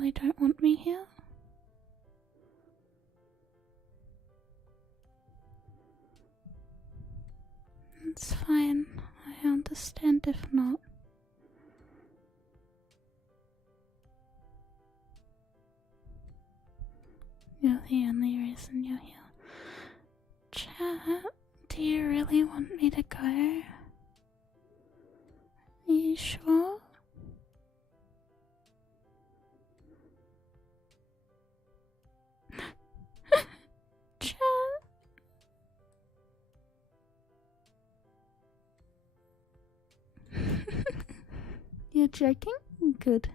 really don't want me here? It's fine. I understand if not. You're the only reason you're here. Chat, do you really want me to go? Are you sure? Chat. You're joking? Good.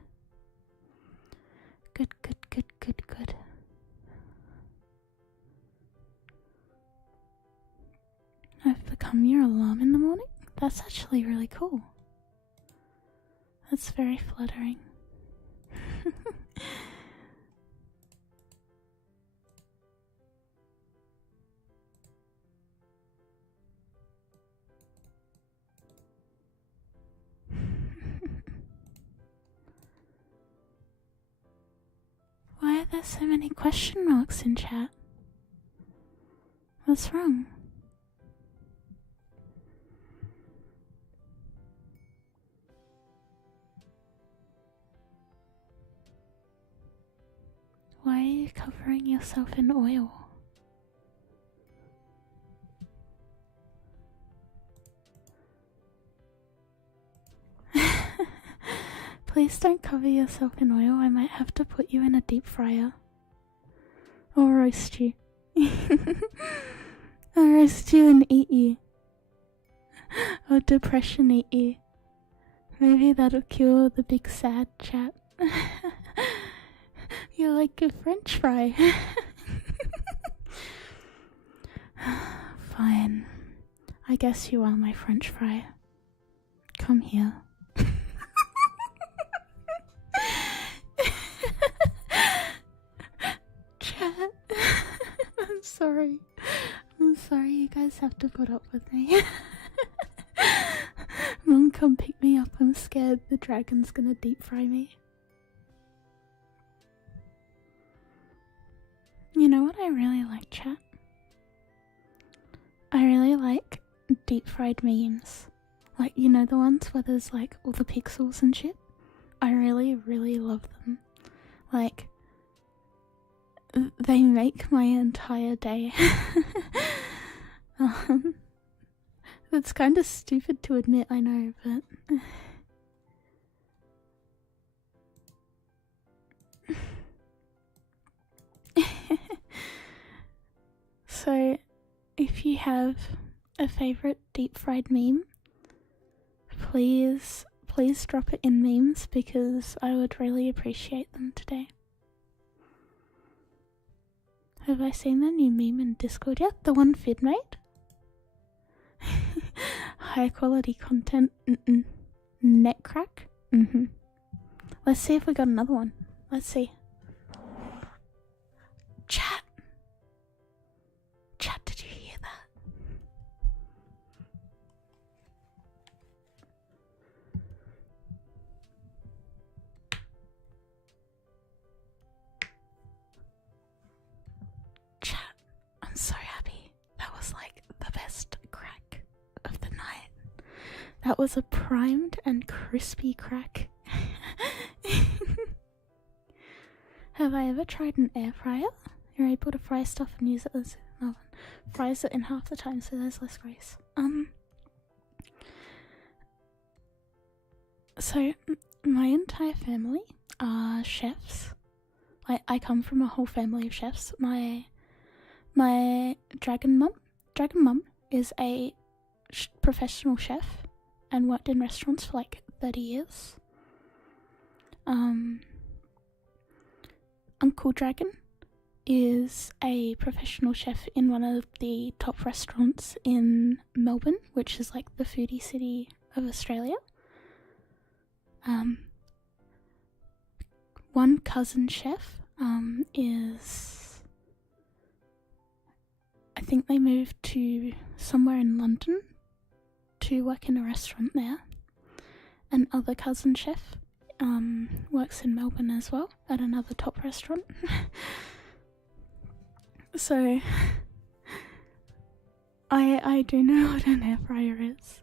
Good. I've become your alarm in the morning? That's actually really cool. That's very flattering. Why are there so many question marks in chat? What's wrong? Why are you covering yourself in oil? Please don't cover yourself in oil. I might have to put you in a deep fryer. Or roast you. Or roast you and eat you. Or depression eat you. Maybe that'll cure the big sad chat. You're like a French fry. Fine. I guess you are my French fry. Come here. Chat. I'm sorry. You guys have to put up with me. Mom, come pick me up. I'm scared the dragon's gonna deep fry me. You know what I really like, chat? I really like deep fried memes. Like, you know the ones where there's like all the pixels and shit? I really love them. Like, they make my entire day. It's kind of stupid to admit, I know, but... So, if you have a favorite deep fried meme, please drop it in memes because I would really appreciate them today. Have I seen the new meme in Discord yet? The one Fid made? High quality content. Neck crack. Let's see if we got another one. Let's see. Chat, did you hear that? Chat, I'm so happy. That was like the best crack of the night. That was a primed and crispy crack. Have I ever tried an air fryer? You're able to fry stuff and use it as an oven. Fries it in half the time so there's less grease. So my entire family are chefs. Like, I come from a whole family of chefs. My dragon mum is a professional chef and worked in restaurants for like 30 years. Uncle Dragon is a professional chef in one of the top restaurants in Melbourne, which is like the foodie city of Australia. One cousin chef is, I think they moved to somewhere in London to work in a restaurant there. Another cousin chef works in Melbourne as well at another top restaurant. So I do know what an air fryer is.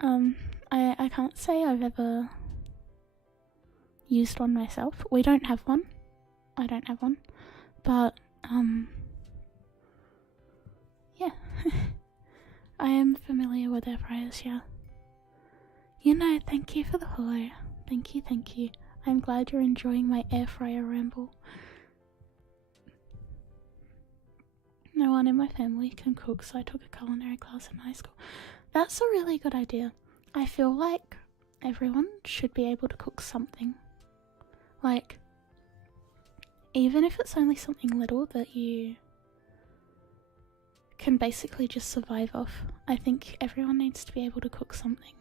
I can't say I've ever used one myself. We don't have one. I don't have one. But yeah. I am familiar with air fryers, yeah. You know, thank you for the follow. Thank you, thank you. I'm glad you're enjoying my air fryer ramble. No one in my family can cook, so I took a culinary class in high school. That's a really good idea. I feel like everyone should be able to cook something. Like, even if it's only something little that you can basically just survive off. I think everyone needs to be able to cook something.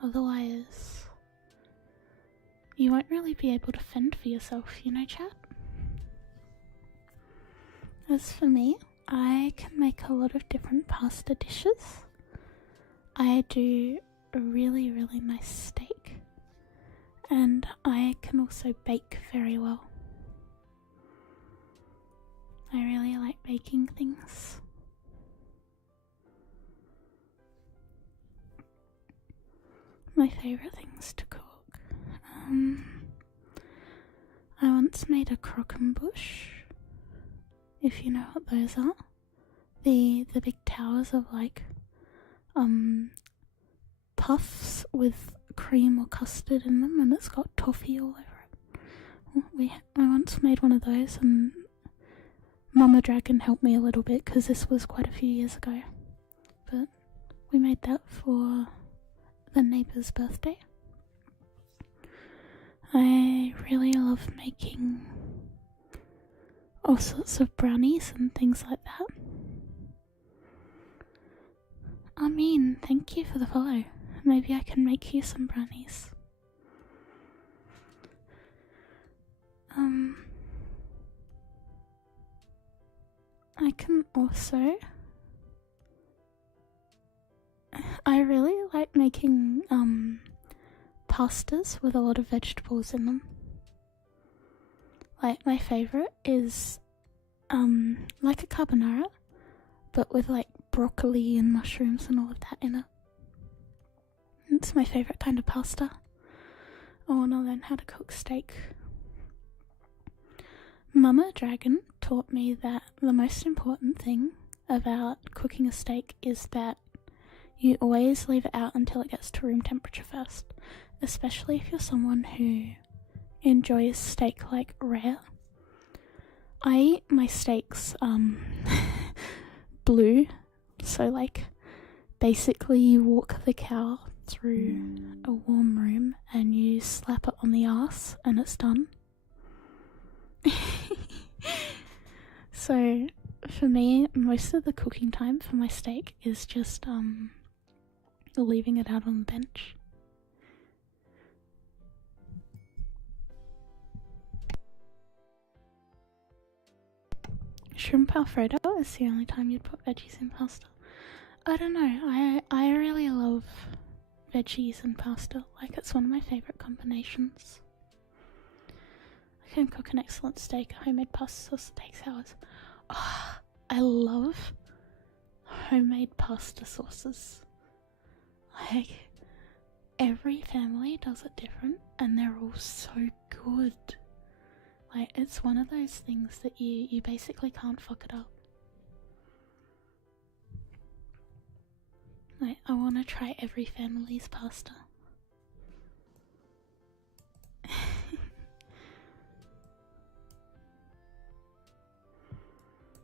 Otherwise, you won't really be able to fend for yourself, you know, chat? As for me, I can make a lot of different pasta dishes. I do a really, really nice steak. And I can also bake very well. I really like baking things. My favourite things to cook. I once made a croquembouche, if you know what those are. The big towers of like puffs with cream or custard in them, and it's got toffee all over it. I once made one of those, and Mama Dragon helped me a little bit because this was quite a few years ago. But we made that for the neighbour's birthday. I really love making all sorts of brownies and things like that. I mean, thank you for the follow. Maybe I can make you some brownies. I can also... I really like making pastas with a lot of vegetables in them. Like, my favourite is like a carbonara, but with like broccoli and mushrooms and all of that in it. It's my favourite kind of pasta. I want to learn how to cook steak. Mama Dragon taught me that the most important thing about cooking a steak is that you always leave it out until it gets to room temperature first, especially if you're someone who enjoys steak like rare. I eat my steaks blue, so like basically you walk the cow through a warm room and you slap it on the ass and it's done. So for me, most of the cooking time for my steak is just leaving it out on the bench. Shrimp Alfredo is the only time you'd put veggies in pasta. I don't know, I really love veggies and pasta. Like, it's one of my favourite combinations. I can cook an excellent steak. Homemade pasta sauce that takes hours. Oh, I love homemade pasta sauces. Like, every family does it different and they're all so good. Like, it's one of those things that you basically can't fuck it up. Like, I want to try every family's pasta.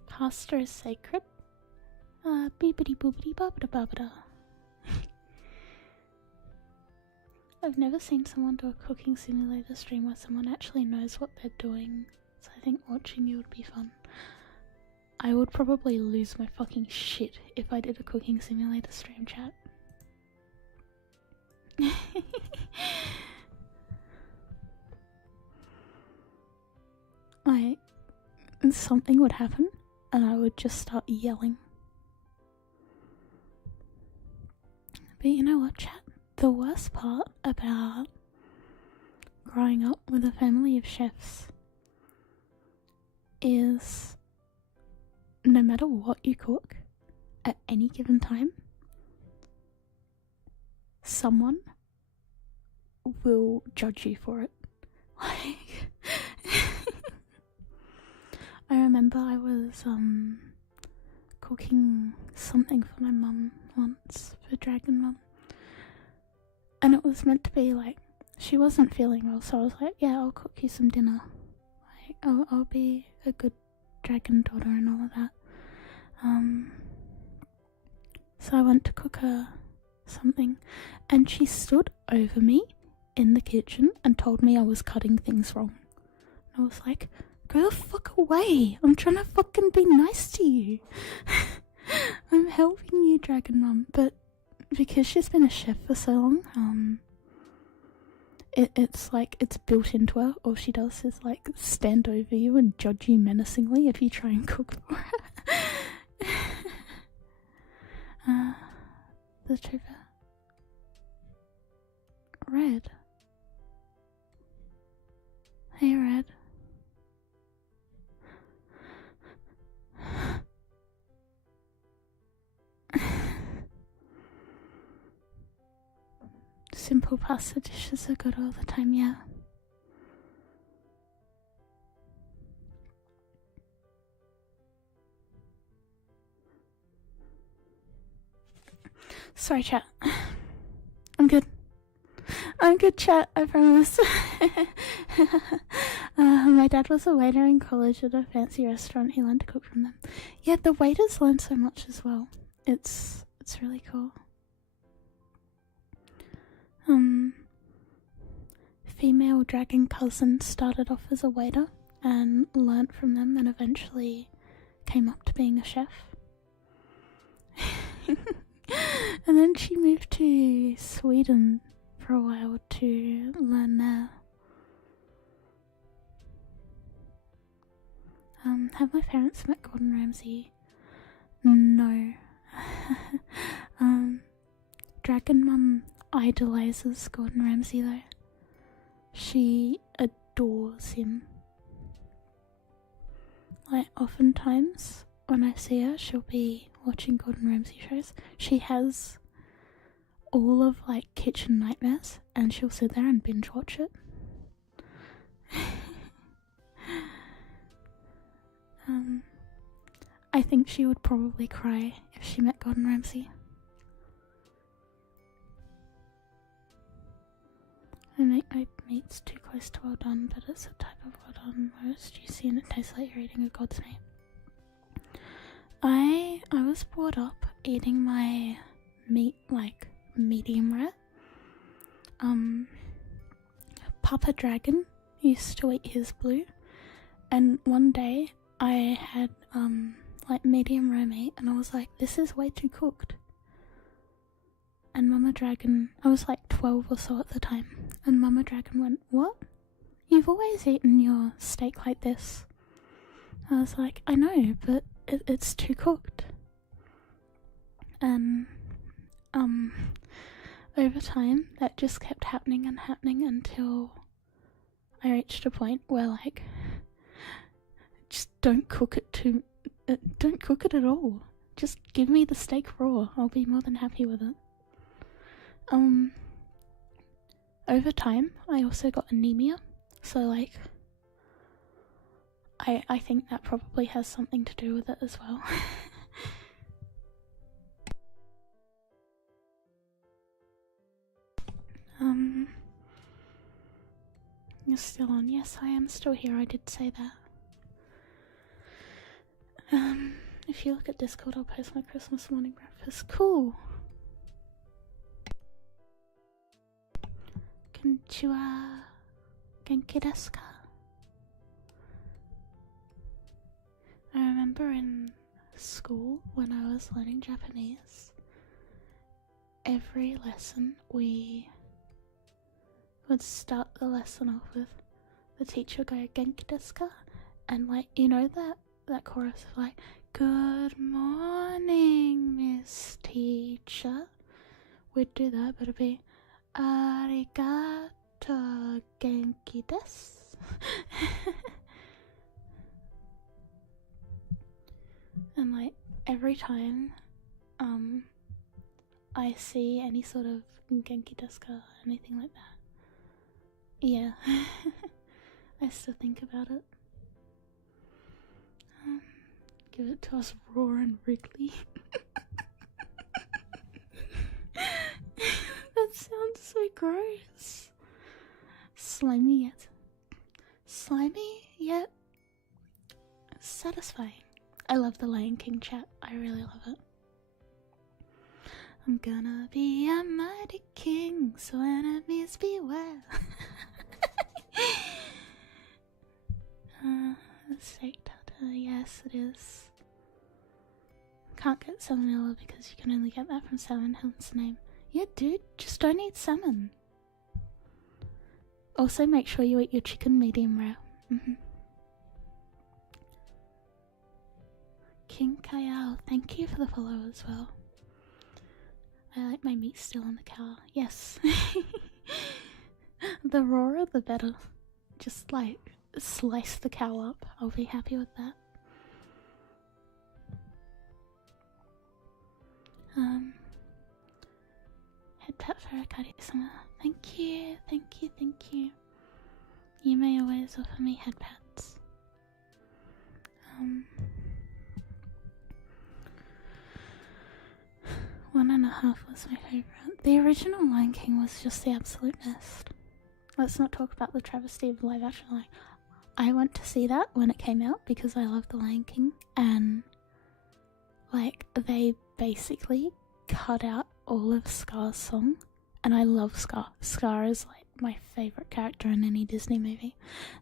Pasta is sacred. Beepity boopity boppity boppita. I've never seen someone do a cooking simulator stream where someone actually knows what they're doing, so I think watching you would be fun. I would probably lose my fucking shit if I did a cooking simulator stream, chat. Like, something would happen and I would just start yelling. But you know what, chat? The worst part about growing up with a family of chefs is no matter what you cook at any given time, someone will judge you for it. Like, I remember I was cooking something for my mum once, for Dragon Mum, and it was meant to be like, she wasn't feeling well, so I was like, yeah, I'll cook you some dinner. Like, I'll be a good dragon daughter and all of that. So I went to cook her something, and she stood over me in the kitchen and told me I was cutting things wrong. I was like, go the fuck away, I'm trying to fucking be nice to you. I'm helping you, Dragon Mum. But because she's been a chef for so long, it's like it's built into her. All she does is like stand over you and judge you menacingly if you try and cook for her. The trigger. Red. Hey, Red. Simple pasta dishes are good all the time, yeah. Sorry, chat. I'm good. I'm good, chat, I promise. My dad was a waiter in college at a fancy restaurant. He learned to cook from them. Yeah, the waiters learn so much as well. It's really cool. Female dragon cousin started off as a waiter and learnt from them and eventually came up to being a chef. And then she moved to Sweden for a while to learn there. Have my parents met Gordon Ramsay? No. Dragon Mum idolizes Gordon Ramsay though. She adores him. Like, oftentimes when I see her, she'll be watching Gordon Ramsay shows. She has all of like Kitchen Nightmares and she'll sit there and binge watch it. I think she would probably cry if she met Gordon Ramsay. I make my meats too close to well done, but it's a type of well done where it's juicy and it tastes like you're eating a god's meat. I was brought up eating my meat like medium rare. Papa Dragon used to eat his blue, and one day I had like medium rare meat and I was like, this is way too cooked. And Mama Dragon, I was like 12 or so at the time, and Mama Dragon went, what? You've always eaten your steak like this. I was like, I know, but it's too cooked. And over time that just kept happening and happening until I reached a point where like, just don't cook it at all. Just give me the steak raw. I'll be more than happy with it. Over time I also got anemia, so like I think that probably has something to do with it as well. You're still on? Yes, I am still here. I did say that. If you look at Discord, I'll post my Christmas morning breakfast. Cool. Konnichiwa. Genki desu ka? I remember in school when I was learning Japanese, every lesson we would start the lesson off with the teacher go Genki desu ka? And like, you know that chorus of like, good morning, Miss Teacher. We'd do that, but it'd be arigato Genki desu. And like every time I see any sort of Genki desu ka, anything like that, yeah, I still think about it. Give it to us raw and wriggly. That sounds so gross. Slimy yet satisfying. I love the Lion King chat. I really love it. I'm gonna be a mighty king, so enemies beware. Steak tartar, yes it is. Can't get salmonella because you can only get that from salmon, hence the name. Yeah dude, just don't eat salmon. Also make sure you eat your chicken medium rare. King Kayao, thank you for the follow as well. I like my meat still in the car. Yes. The rawer the better. Just like slice the cow up. I'll be happy with that. Head pat for Akariteru. Thank you, thank you, thank you. You may always offer me head pats. 1.5 was my favourite. The original Lion King was just the absolute best. Let's not talk about the travesty of live action. Like, I went to see that when it came out because I love the Lion King, and like they basically cut out all of Scar's song, and I love Scar. Scar is like my favourite character in any Disney movie.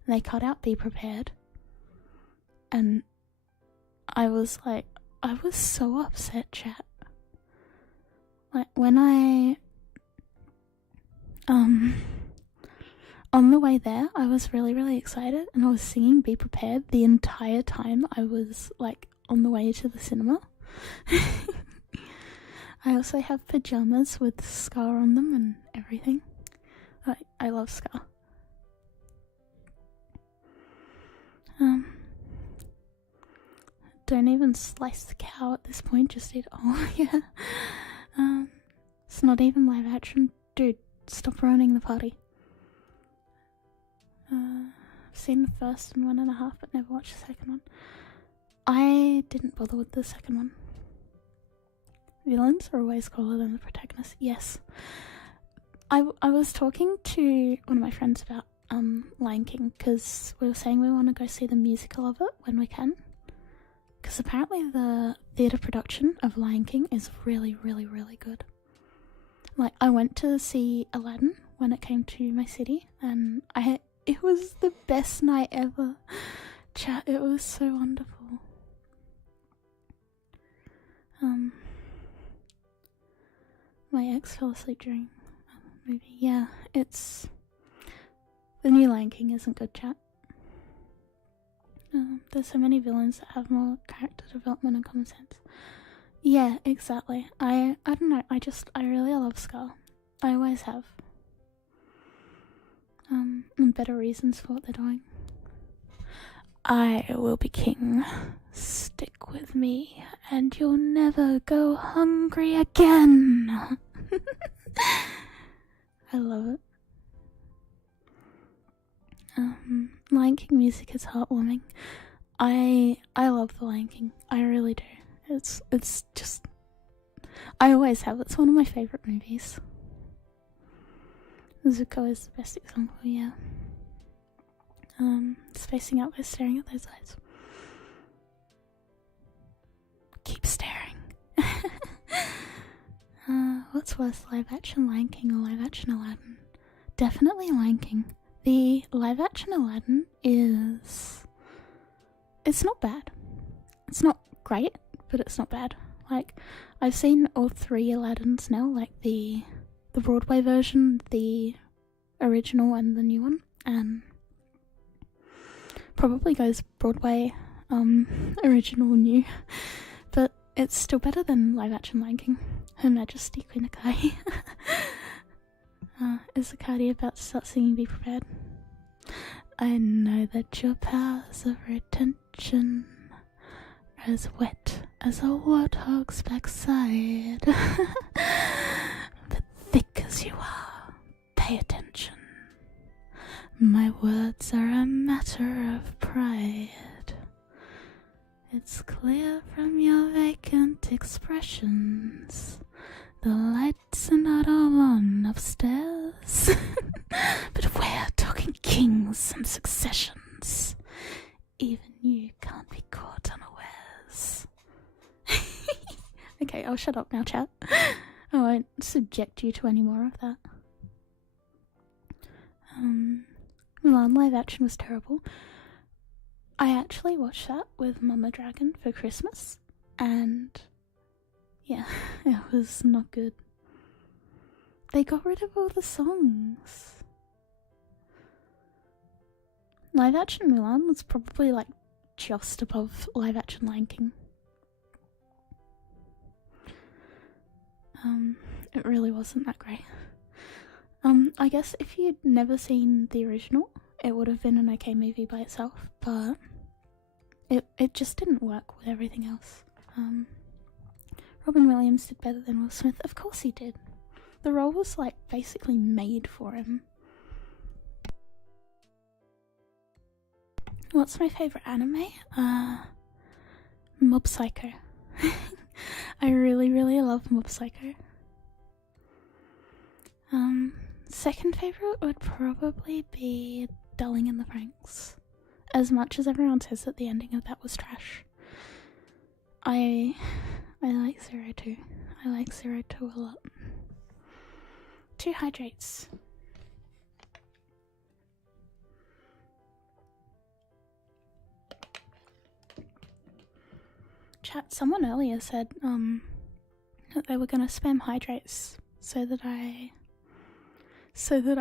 And they cut out Be Prepared, and I was so upset, chat. Like when I on the way there, I was really excited, and I was singing Be Prepared the entire time I was like on the way to the cinema. I also have pajamas with Scar on them and everything. Like, I love Scar. Don't even slice the cow at this point, just eat it. Oh, yeah. It's not even live action. Dude, stop ruining the party. I've seen the first and 1.5, but never watched the second one. I didn't bother with the second one. Villains are always cooler than the protagonist. Yes. I was talking to one of my friends about Lion King because we were saying we want to go see the musical of it when we can. Because apparently the theatre production of Lion King is really good. Like, I went to see Aladdin when it came to my city, and it was the best night ever. Chat, it was so wonderful. My ex fell asleep during the movie. Yeah, it's... The new Lion King isn't good, chat. There's so many villains that have more character development and common sense. Yeah, exactly. I don't know, I really love Scar. I always have. And better reasons for what they're doing. I will be king. Stick with me, and you'll never go hungry again. I love it. Lion King music is heartwarming. I love the Lion King. I really do. It's just... I always have. It's one of my favourite movies. Zuko is the best example, yeah. Spacing out by staring at those eyes. Keep staring. What's worse, live action Lion King or live action Aladdin? Definitely Lion King. The live action Aladdin is... It's not bad. It's not great, but it's not bad. Like, I've seen all 3 Aladdins now, like the Broadway version, the original, and the new one, and probably goes Broadway, original, new, but it's still better than live action Lion King. Her Majesty Queen Akai. Is Akari about to start singing Be Prepared? I know that your powers of retention are as wet as a warthog's backside. But thick as you are, pay attention. My words are a matter of pride. It's clear from your vacant expressions. The lights are not all on upstairs. But we're talking kings and successions. Even you can't be caught unawares. Okay, I'll shut up now, chat. I won't subject you to any more of that. Mulan live action was terrible. I actually watched that with Mama Dragon for Christmas, and yeah, it was not good. They got rid of all the songs. Live action Mulan was probably like just above live action Lion King. It really wasn't that great. I guess if you'd never seen the original, it would have been an okay movie by itself, but it just didn't work with everything else. Robin Williams did better than Will Smith. Of course he did. The role was like basically made for him. What's my favourite anime? Mob Psycho. I really, really love Mob Psycho. Second favourite would probably be Darling in the Franxx. As much as everyone says that the ending of that was trash, I like Zero too. I like Zero 2 a lot. 2 hydrates. Chat, someone earlier said that they were gonna spam hydrates so that I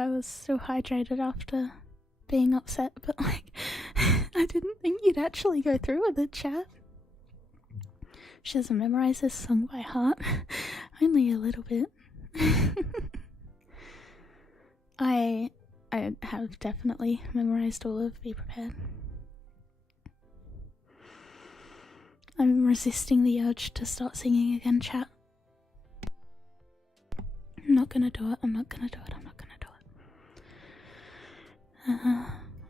was still hydrated after being upset, but like I didn't think you'd actually go through with it, chat. She doesn't memorize this song by heart. Only a little bit. I have definitely memorized all of Be Prepared. I'm resisting the urge to start singing again, chat. I'm not gonna do it.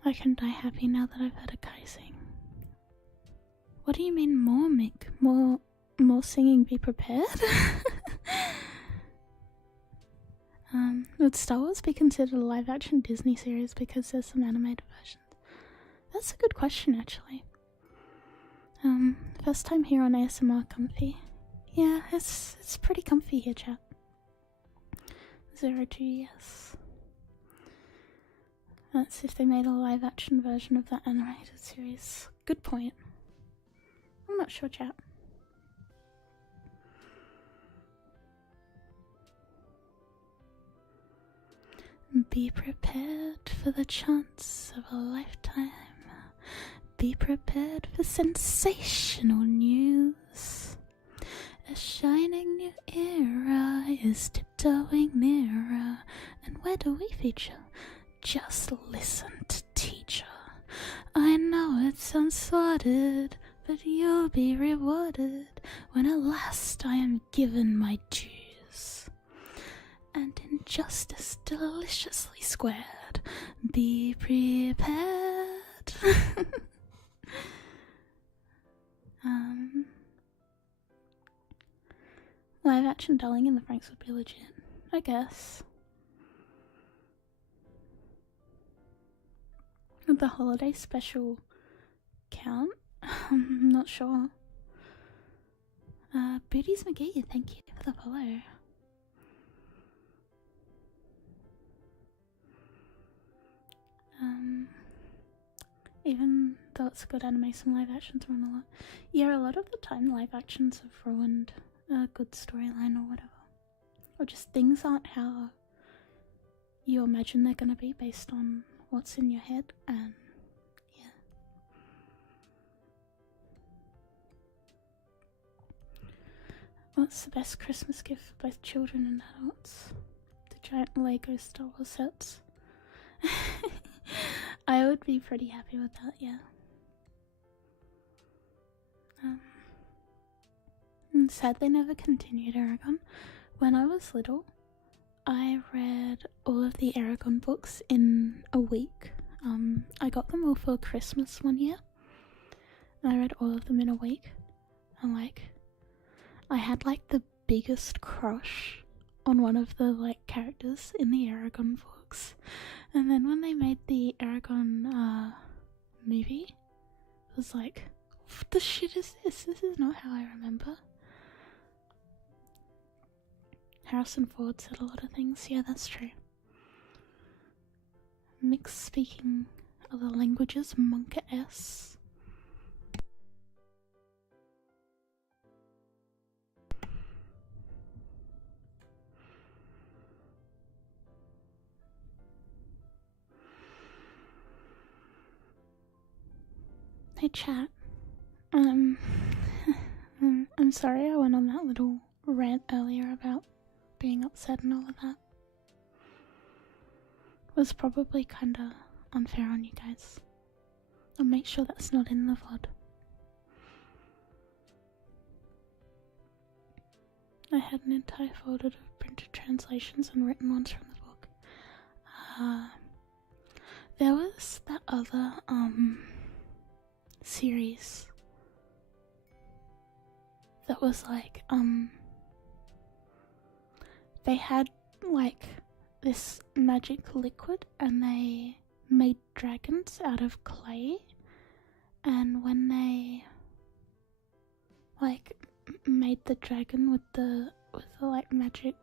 I can die happy now that I've heard a guy sing. What do you mean more, Mick? More singing Be Prepared? Would Star Wars be considered a live-action Disney series because there's some animated versions? That's a good question, actually. First time here on ASMR comfy. Yeah, it's pretty comfy here, chat. 02, yes. That's if they made a live-action version of that animated series. Good point. I'm not sure, chat. Be prepared for the chance of a lifetime. Be prepared for sensational news. A shining new era is tiptoeing nearer. And where do we feature? Just listen to teacher. I know it sounds sordid, but you'll be rewarded when at last I am given my dues. And injustice deliciously squared. Be prepared. Live action Darling in the Franxx would be legit, I guess. Would the holiday special count? I'm not sure. Booties McGee, thank you for the follow. Even though it's a good anime, some live actions run a lot. Yeah, a lot of the time live actions have ruined a good storyline or whatever. Or just things aren't how you imagine they're gonna be based on what's in your head, and yeah. What's the best Christmas gift for both children and adults? The giant Lego Star Wars sets. I would be pretty happy with that, yeah. And sad they never continued Aragon. When I was little, I read all of the Aragon books in a week. I got them all for Christmas one year. And I read all of them in a week. And like, I had like the biggest crush on one of the like characters in the Aragon books. And then when they made the Aragon movie, it was like, what the shit is this? This is not how I remember. Harrison Ford said a lot of things. Yeah, that's true. Mixed speaking other languages, Monka S. Hey chat. I'm sorry I went on that little rant earlier about being upset and all of that. It was probably kinda unfair on you guys. I'll make sure that's not in the VOD. I had an entire folder of printed translations and written ones from the book. There was that other series that was like they had like this magic liquid and they made dragons out of clay, and when they like made the dragon with the like magic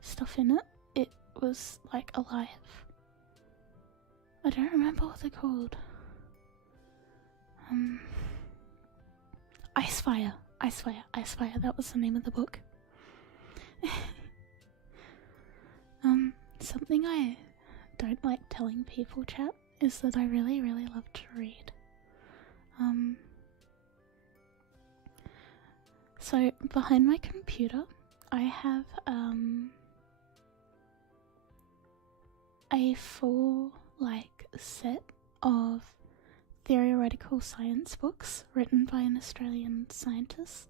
stuff in it, it was like alive. I don't remember what they're called. Icefire, that was the name of the book. Something I don't like telling people, chat, is that I really, really love to read. So behind my computer, I have a full like set of theoretical science books written by an Australian scientist,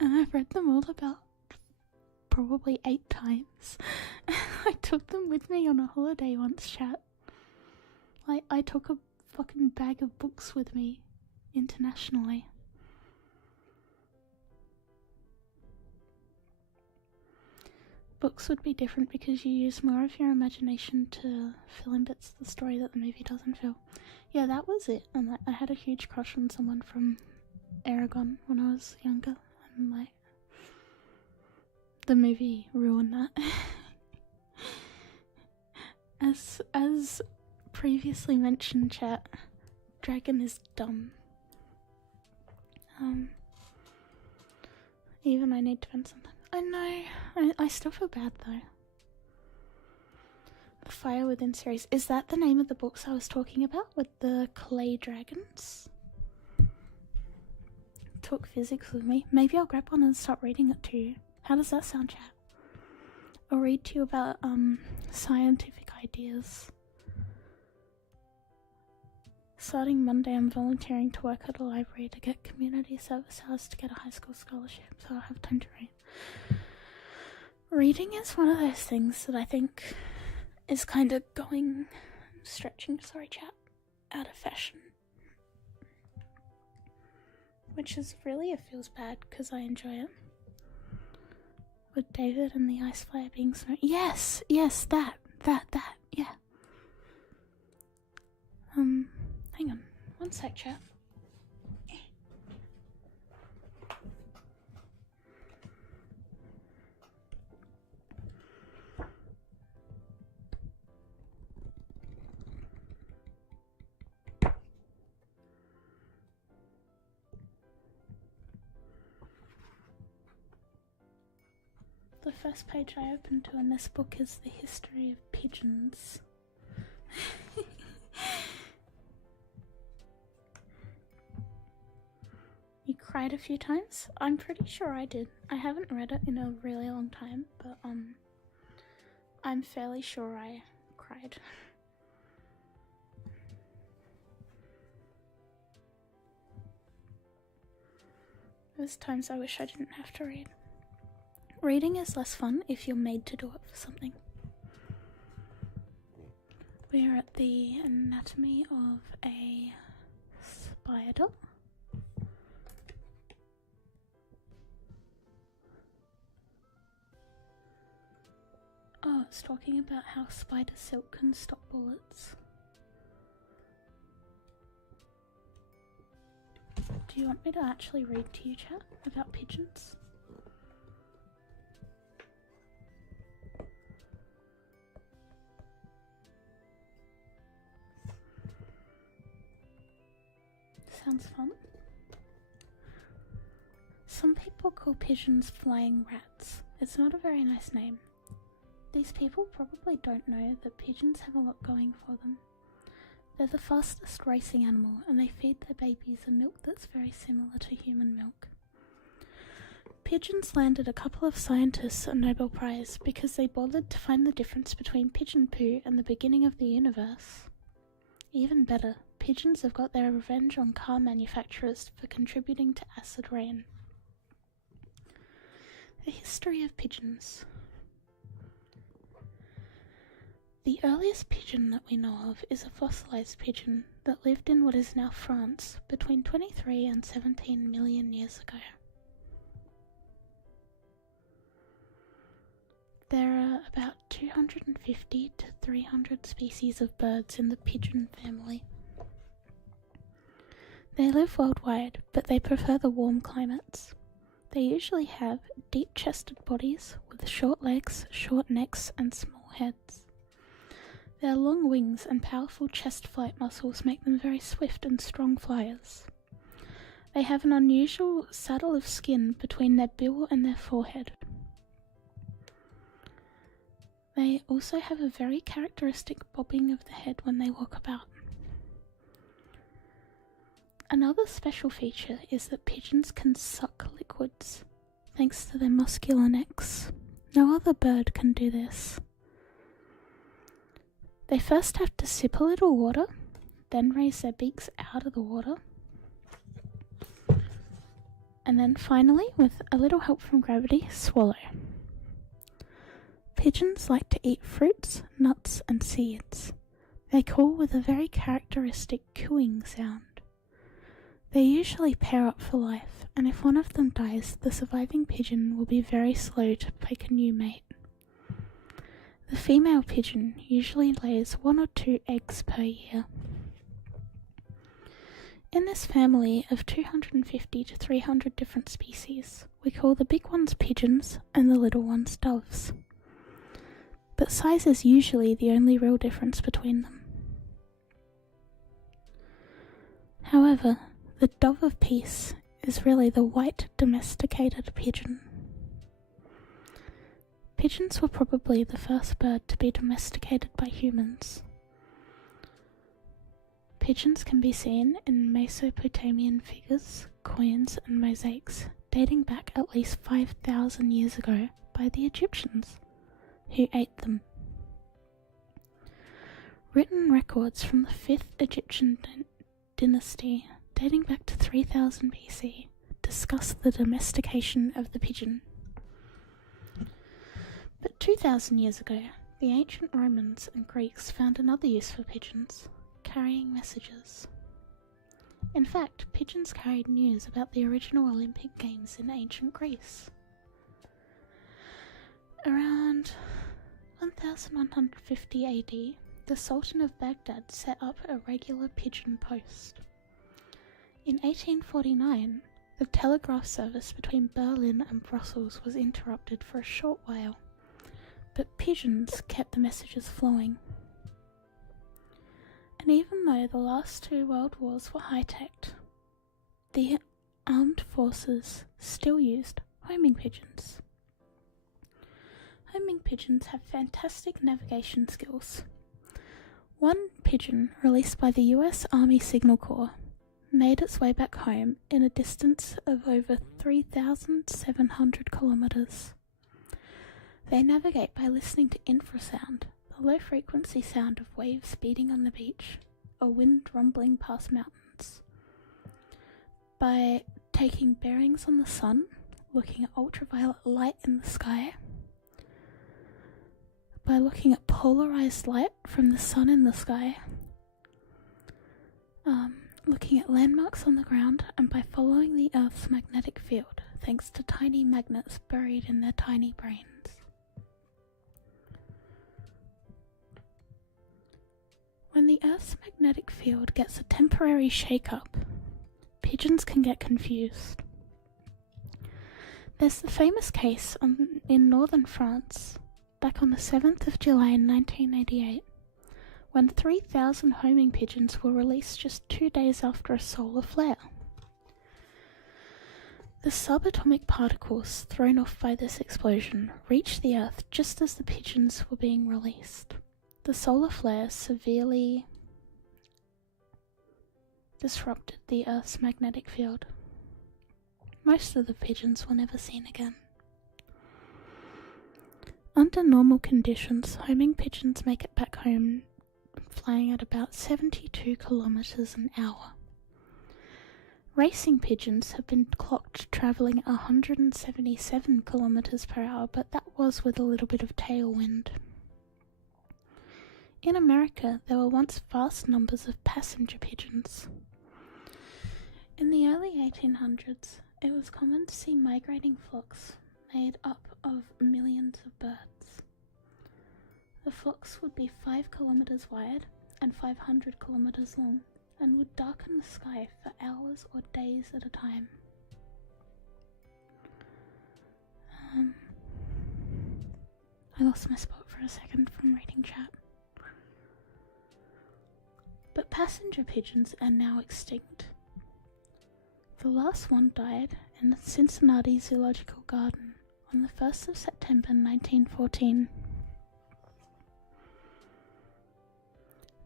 and I've read them all about probably 8 times. I took them with me on a holiday once, chat. Like, I took a fucking bag of books with me internationally. Books would be different because you use more of your imagination to fill in bits of the story that the movie doesn't fill. Yeah, that was it. And I had a huge crush on someone from Aragon when I was younger, and like the movie ruined that. As previously mentioned, chat, dragon is dumb. Even I need to vent something. I know. I still feel bad though. The Fire Within series. Is that the name of the books I was talking about with the clay dragons? Took physics with me. Maybe I'll grab one and start reading it to you. How does that sound, chat? I'll read to you about scientific ideas. Starting Monday, I'm volunteering to work at a library to get community service hours to get a high school scholarship, so I'll have time to read. Reading is one of those things that I think is kind of stretching, sorry chat, out of fashion. Which is really, it feels bad because I enjoy it. With David and the ice fire being snow. Yes, that, yeah. Hang on, one sec, chat. The first page I opened to in this book is the history of pigeons. You cried a few times? I'm pretty sure I did. I haven't read it in a really long time, but I'm fairly sure I cried. There's times I wish I didn't have to read. Reading is less fun if you're made to do it for something. We are at the anatomy of a spider. Oh, it's talking about how spider silk can stop bullets. Do you want me to actually read to you, chat, about pigeons? Sounds fun. Some people call pigeons flying rats. It's not a very nice name. These people probably don't know that pigeons have a lot going for them. They're the fastest racing animal, and they feed their babies a milk that's very similar to human milk. Pigeons landed a couple of scientists a Nobel Prize because they bothered to find the difference between pigeon poo and the beginning of the universe. Even better, pigeons have got their revenge on car manufacturers for contributing to acid rain. The history of pigeons. The earliest pigeon that we know of is a fossilized pigeon that lived in what is now France between 23 and 17 million years ago. There are about 250 to 300 species of birds in the pigeon family. They live worldwide, but they prefer the warm climates. They usually have deep-chested bodies with short legs, short necks, and small heads. Their long wings and powerful chest flight muscles make them very swift and strong flyers. They have an unusual saddle of skin between their bill and their forehead. They also have a very characteristic bobbing of the head when they walk about. Another special feature is that pigeons can suck liquids, thanks to their muscular necks. No other bird can do this. They first have to sip a little water, then raise their beaks out of the water, and then finally, with a little help from gravity, swallow. Pigeons like to eat fruits, nuts, and seeds. They call with a very characteristic cooing sound. They usually pair up for life, and if one of them dies, the surviving pigeon will be very slow to pick a new mate. The female pigeon usually lays 1 or 2 eggs per year. In this family of 250 to 300 different species, we call the big ones pigeons and the little ones doves. But size is usually the only real difference between them. However, the dove of peace is really the white domesticated pigeon. Pigeons were probably the first bird to be domesticated by humans. Pigeons can be seen in Mesopotamian figures, coins, and mosaics dating back at least 5,000 years ago by the Egyptians, who ate them. Written records from the 5th Egyptian dynasty, dating back to 3000 BC, discuss the domestication of the pigeon. But 2,000 years ago, the ancient Romans and Greeks found another use for pigeons, carrying messages. In fact, pigeons carried news about the original Olympic Games in ancient Greece. Around 1150 AD, the Sultan of Baghdad set up a regular pigeon post. In 1849, the telegraph service between Berlin and Brussels was interrupted for a short while, but pigeons kept the messages flowing. And even though the last 2 world wars were high-tech, the armed forces still used homing pigeons. Homing pigeons have fantastic navigation skills. One pigeon, released by the US Army Signal Corps, made its way back home in a distance of over 3,700 kilometers. They navigate by listening to infrasound, the low-frequency sound of waves beating on the beach or wind rumbling past mountains. By taking bearings on the sun, looking at ultraviolet light in the sky, by looking at polarized light from the sun in the sky, looking at landmarks on the ground, and by following the Earth's magnetic field, thanks to tiny magnets buried in their tiny brains. When the Earth's magnetic field gets a temporary shake-up, pigeons can get confused. There's the famous case in northern France, back on the 7th of July in 1988, when 3,000 homing pigeons were released just 2 days after a solar flare. The subatomic particles thrown off by this explosion reached the Earth just as the pigeons were being released. The solar flare severely disrupted the Earth's magnetic field. Most of the pigeons were never seen again. Under normal conditions, homing pigeons make it back home flying at about 72 kilometers an hour. Racing pigeons have been clocked travelling 177 kilometers per hour, but that was with a little bit of tailwind. In America, there were once vast numbers of passenger pigeons. In the early 1800s, it was common to see migrating flocks made up of millions of birds. The flocks would be 5 kilometers wide and 500 kilometers long, and would darken the sky for hours or days at a time. I lost my spot for a second from reading chat. But passenger pigeons are now extinct. The last one died in the Cincinnati Zoological Garden on the 1st of September 1914.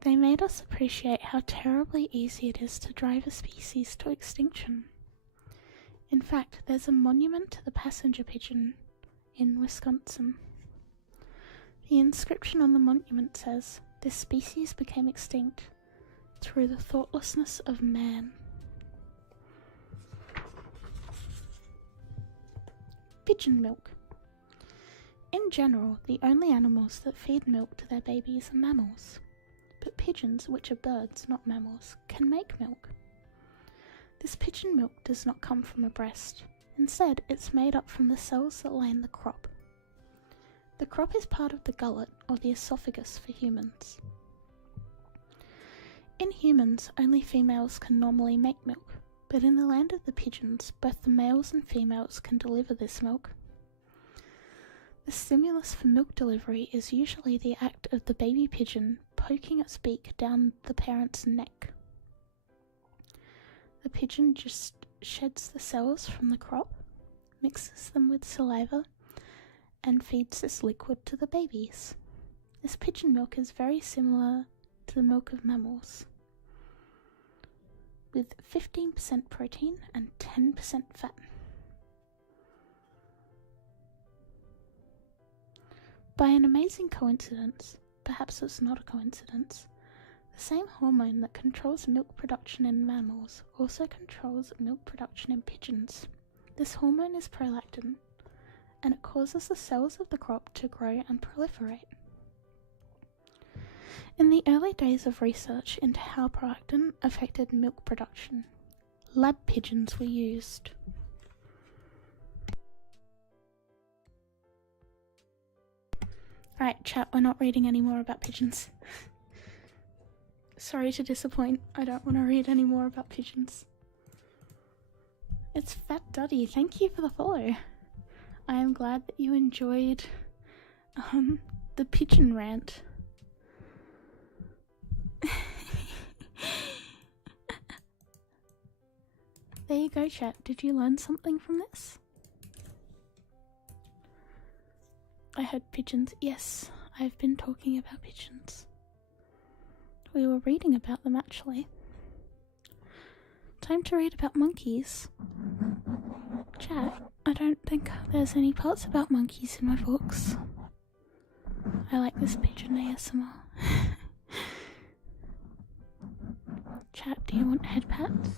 They made us appreciate how terribly easy it is to drive a species to extinction. In fact, there's a monument to the passenger pigeon in Wisconsin. The inscription on the monument says, "This species became extinct through the thoughtlessness of man." Pigeon milk. In general, the only animals that feed milk to their babies are mammals. But pigeons, which are birds, not mammals, can make milk. This pigeon milk does not come from a breast. Instead, it's made up from the cells that line the crop. The crop is part of the gullet, or the esophagus for humans. In humans, only females can normally make milk, but in the land of the pigeons, both the males and females can deliver this milk. The stimulus for milk delivery is usually the act of the baby pigeon poking its beak down the parent's neck. The pigeon just sheds the cells from the crop, mixes them with saliva, and feeds this liquid to the babies. This pigeon milk is very similar to the milk of mammals, with 15% protein and 10% fat. By an amazing coincidence, perhaps it's not a coincidence, the same hormone that controls milk production in mammals also controls milk production in pigeons. This hormone is prolactin, and it causes the cells of the crop to grow and proliferate. In the early days of research into how prolactin affected milk production, lab pigeons were used. Right, chat, we're not reading any more about pigeons. Sorry to disappoint, I don't want to read any more about pigeons. It's Fat Duddy, thank you for the follow. I am glad that you enjoyed the pigeon rant. There you go, chat. Did you learn something from this? I heard pigeons. Yes, I've been talking about pigeons. We were reading about them, actually. Time to read about monkeys. Chat, I don't think there's any parts about monkeys in my books. I like this pigeon ASMR. Chat, do you want head pats?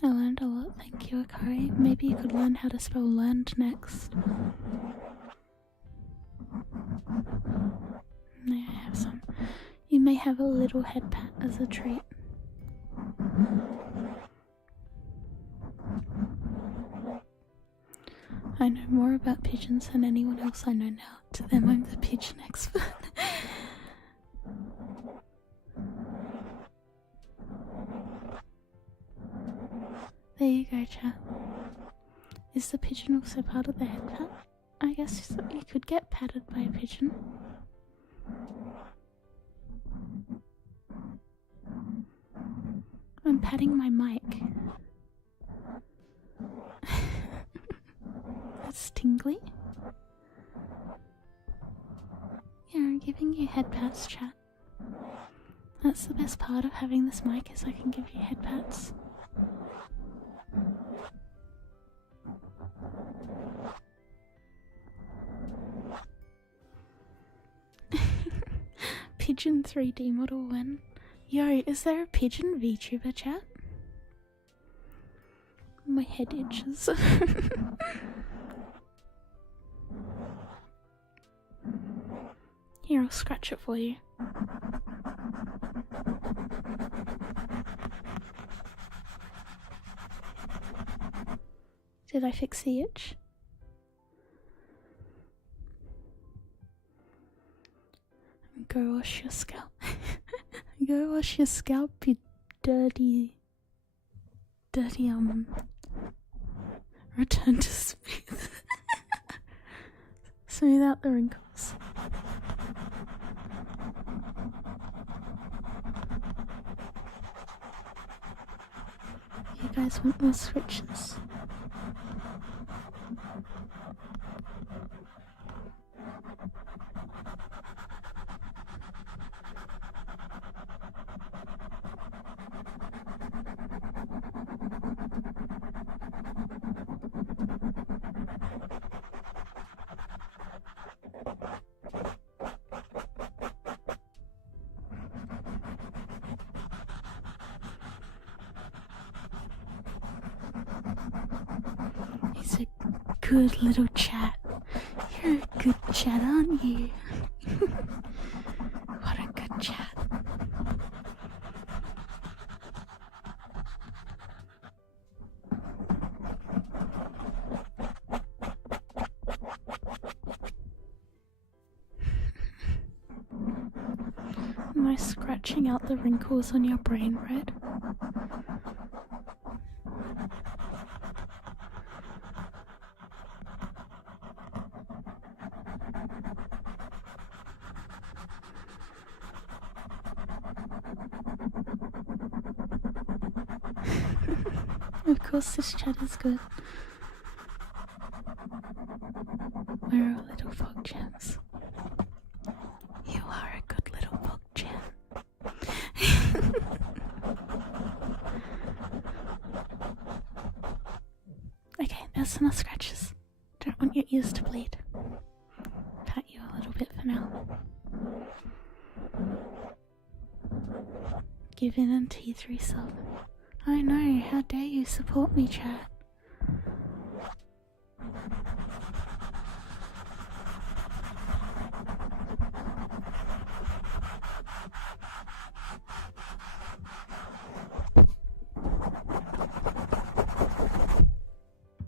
I learned a lot, thank you, Akari. Maybe you could learn how to spell learned next. May I have some? You may have a little head pat as a treat. I know more about pigeons than anyone else I know now. To them, I'm the pigeon expert. There you go, chat. Is the pigeon also part of the head pat? I guess you could get patted by a pigeon. I'm patting my mic. That's tingly. Yeah, I'm giving you head pats, chat. That's the best part of having this mic, is I can give you head pats. Pigeon 3D model when? Yo, is there a pigeon VTuber, chat? My head itches. Here, I'll scratch it for you. Did I fix the itch? Go wash your scalp. Go wash your scalp, you dirty... Return to smooth. Smooth out the wrinkles. You guys want more switches? He's a good little chat. You're a good chat, aren't you? What a good chat. Am I scratching out the wrinkles on your brain, Red? Of course this chat is good. We're all little fog gems. You are a good little fog gem. Okay, there's some more scratches. Don't want your ears to bleed. Pat you a little bit for now. Give in and T3 sub. I know, how dare you support me, chat.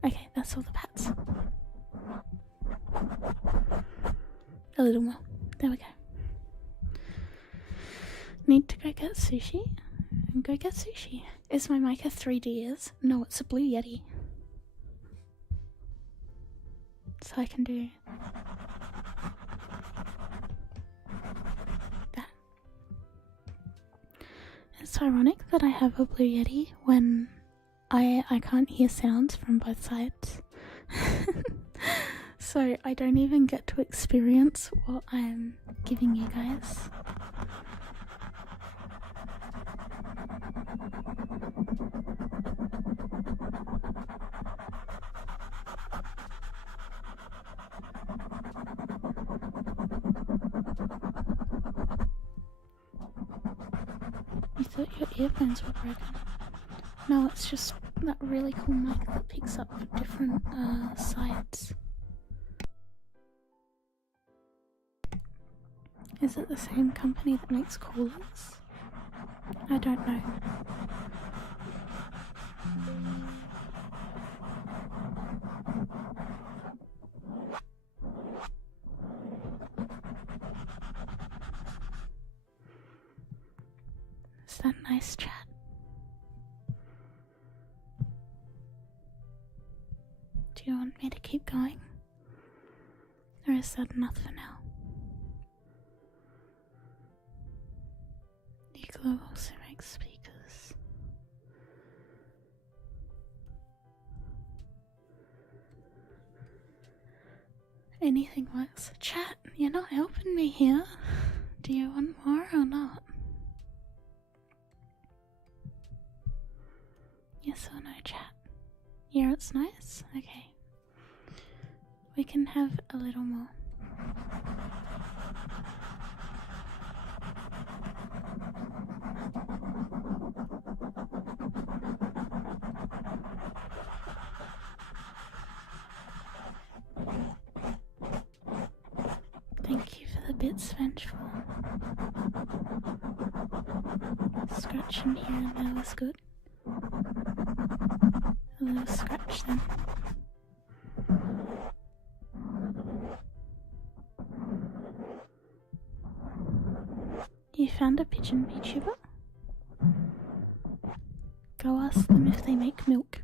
Okay, that's all the pats. A little more. There we go. Need to go get sushi? Go get sushi. Is my mic a 3D is? No, it's a Blue Yeti. So I can do that. It's ironic that I have a Blue Yeti when I can't hear sounds from both sides. So I don't even get to experience what I'm giving you guys. thought your earphones were broken. No, it's just that really cool mic that picks up different sides. Is it the same company that makes coolers? I don't know. Is that nice, chat? Do you want me to keep going? Or is that enough for now? Igloo also makes speakers. Anything works. Chat, you're not helping me here. Do you want more or not? Yes or no, chat? Yeah, it's nice? Okay. We can have a little more. Thank you for the bits, Vengeful. Scratching here and there was good. A little scratch then. You found a pigeon VTuber? Go ask them if they make milk.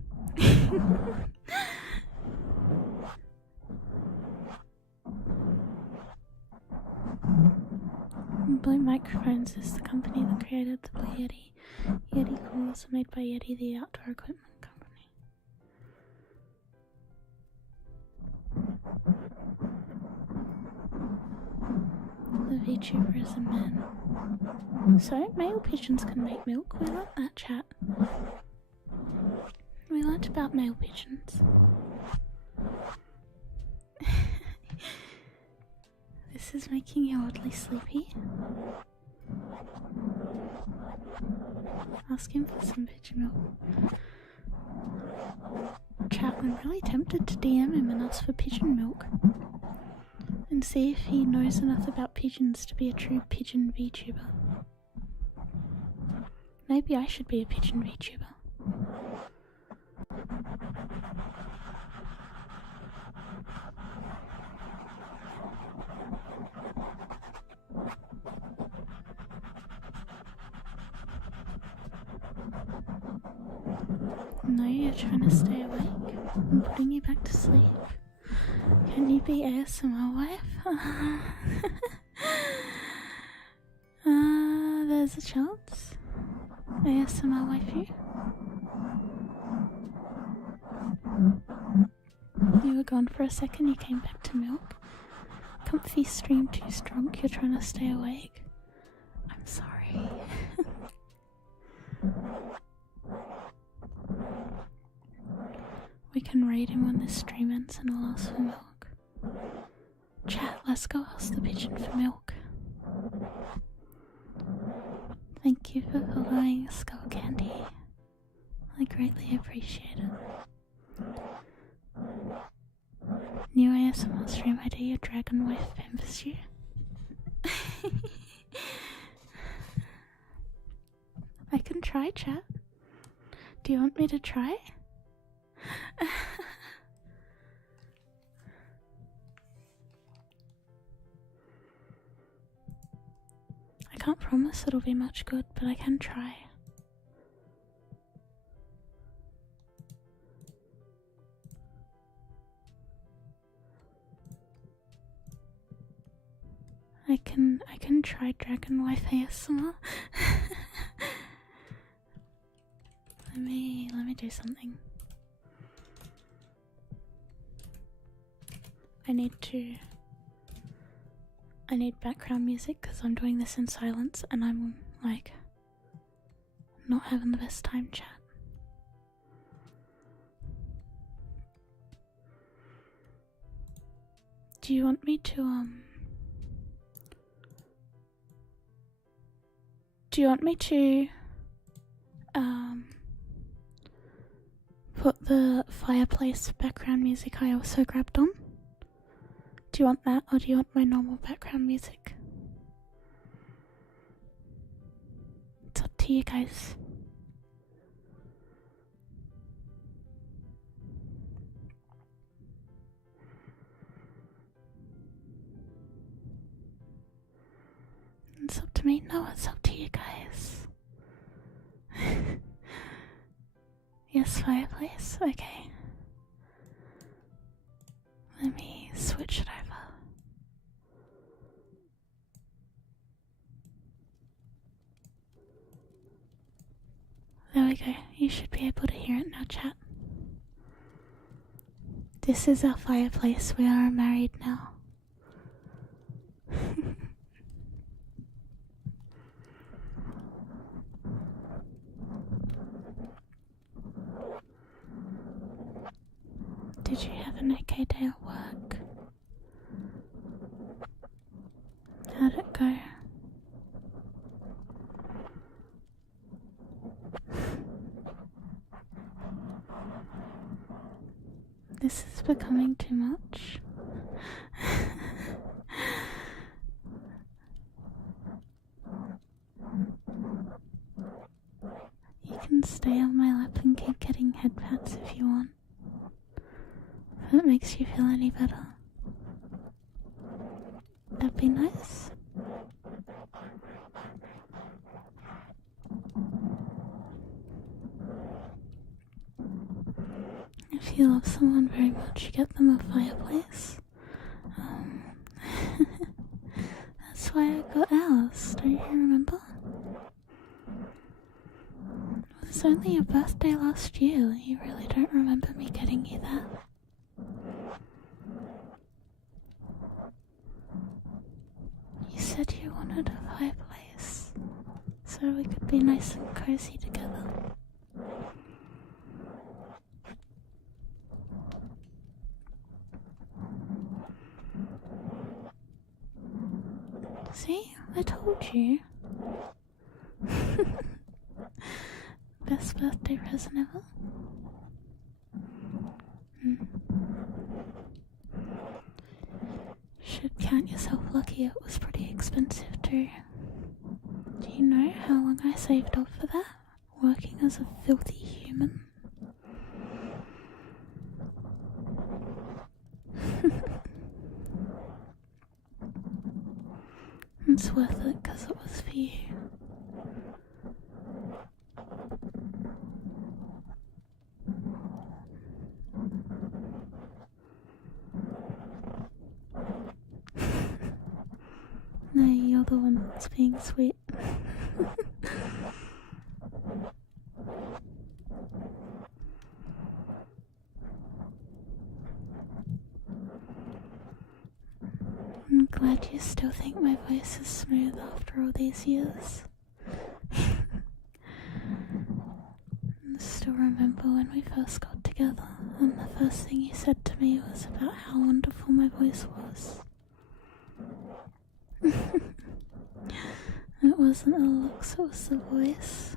Blue Microphones is the company that created the Blue Yeti. Yeti coolers are made by Yeti, the outdoor equipment company. The VTuber is a man. So, male pigeons can make milk. We learnt that, chat. We learnt about male pigeons. This is making you oddly sleepy. Ask him for some pigeon milk. Chat, I'm really tempted to DM him and ask for pigeon milk. And see if he knows enough about pigeons to be a true pigeon VTuber. Maybe I should be a pigeon VTuber. No, you're trying to stay awake. I'm putting you back to sleep. Can you be ASMR wife? There's a chance. ASMR waifu. You were gone for a second, you came back to milk. Comfy stream too strong, you're trying to stay awake. I'm sorry. We can raid him when this stream ends and I'll ask for milk. Chat, let's go ask the pigeon for milk. Thank you for following Skull Candy. I greatly appreciate it. New ASMR stream idea, your dragon wife pampers you. I can try, chat. Do you want me to try? I can't promise it'll be much good, but I can try. I can try Dragon Wife ASMR. Let me do something. I need background music because I'm doing this in silence and I'm like not having the best time, chat. Do you want me to Do you want me to put the fireplace background music I also grabbed on. Do you want that, or do you want my normal background music? It's up to you guys. It's up to me. No, it's up to you guys. Yes, fireplace? Okay. Let me switch it over. There we go. You should be able to hear it now, chat. This is our fireplace. We are married now. Did you have an okay day at work? How'd it go? This is becoming too much. You can stay on my lap and keep getting head pats if you want. If it makes you feel any better. That'd be nice. If you love someone very much, you get them a fireplace. That's why I got ours, don't you remember? It was only your birthday last year. You really don't remember me getting you that. You said you wanted a fireplace, so we could be nice and cozy together. See? I told you. Best birthday present ever. Should count yourself lucky, it was pretty expensive too. Do you know how long I saved up for that? Working as a filthy human? It's worth it because it was for you. No, you're the one that's being sweet. I'm glad you still think my voice is smooth after all these years. I still remember when we first got together, and the first thing you said to me was about how wonderful my voice was. It wasn't the looks, it was the voice.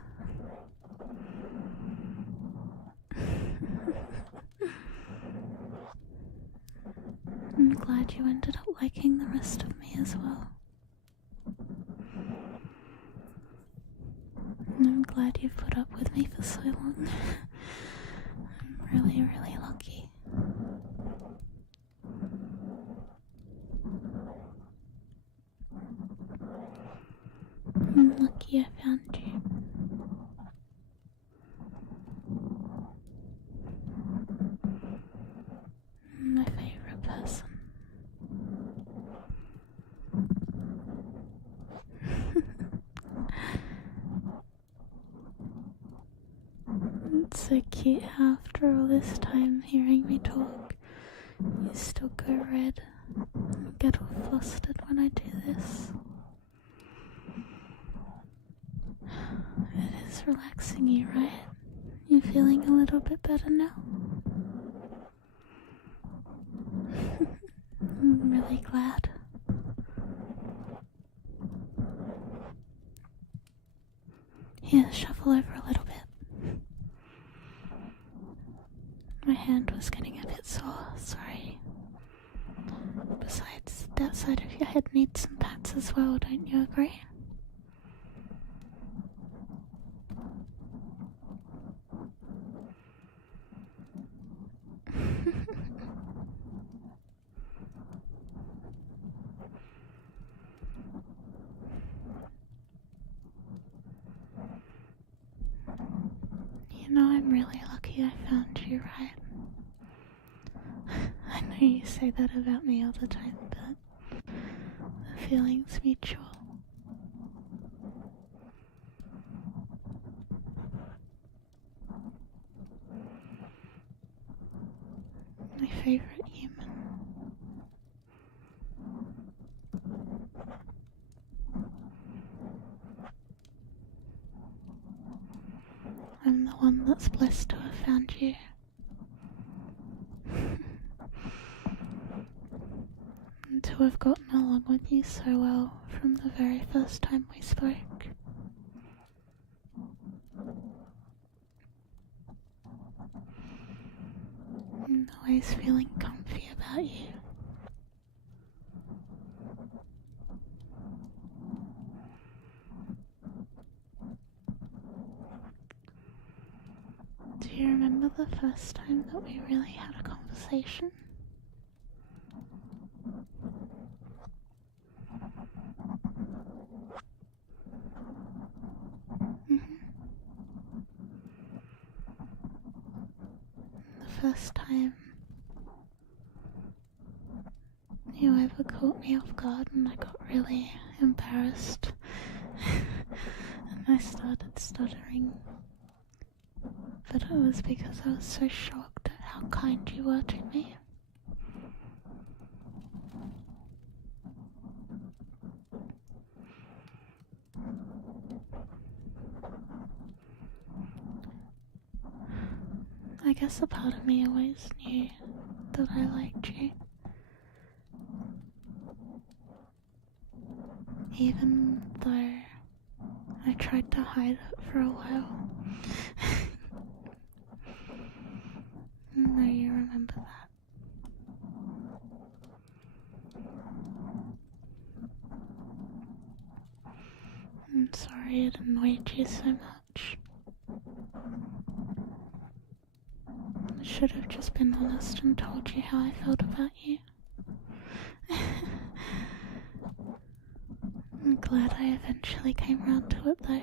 I'm glad you ended up liking the rest of me as well. And I'm glad you've put up with me for so long. I'm really, really lucky. I'm lucky I found you. My favorite person. It's so cute how after all this time hearing me talk, you still go red and get all flustered when I do this. It is relaxing you, right? You're feeling a little bit better now? I'm really glad. Here, shuffle over a little bit. that side of your head needs some pats as well, don't you agree? You know, I'm really lucky I found you, right? I know you say that about me all the time, but the feeling's mutual. My favorite human. I'm the one that's blessed to have found you. And to have gotten along with you so well from the very first time we spoke. And always feeling comfy about you. Do you remember the first time that we really had a conversation? The first time you ever caught me off guard and I got really embarrassed and I started stuttering. But it was because I was so shocked at how kind you were to me. I guess a part of me always knew that I liked you. Even though I tried to hide it for a while. I know you remember that. I'm sorry it annoyed you so much. I should have just been honest and told you how I felt about you. I'm glad I eventually came round to it though.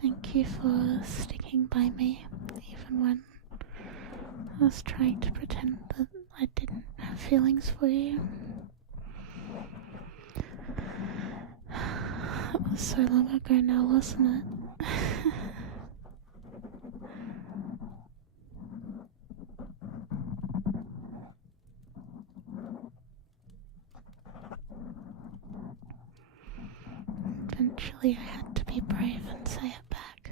Thank you for sticking by me, even when I was trying to pretend that I didn't have feelings for you. It was so long ago now, wasn't it? Eventually I had to be brave and say it back.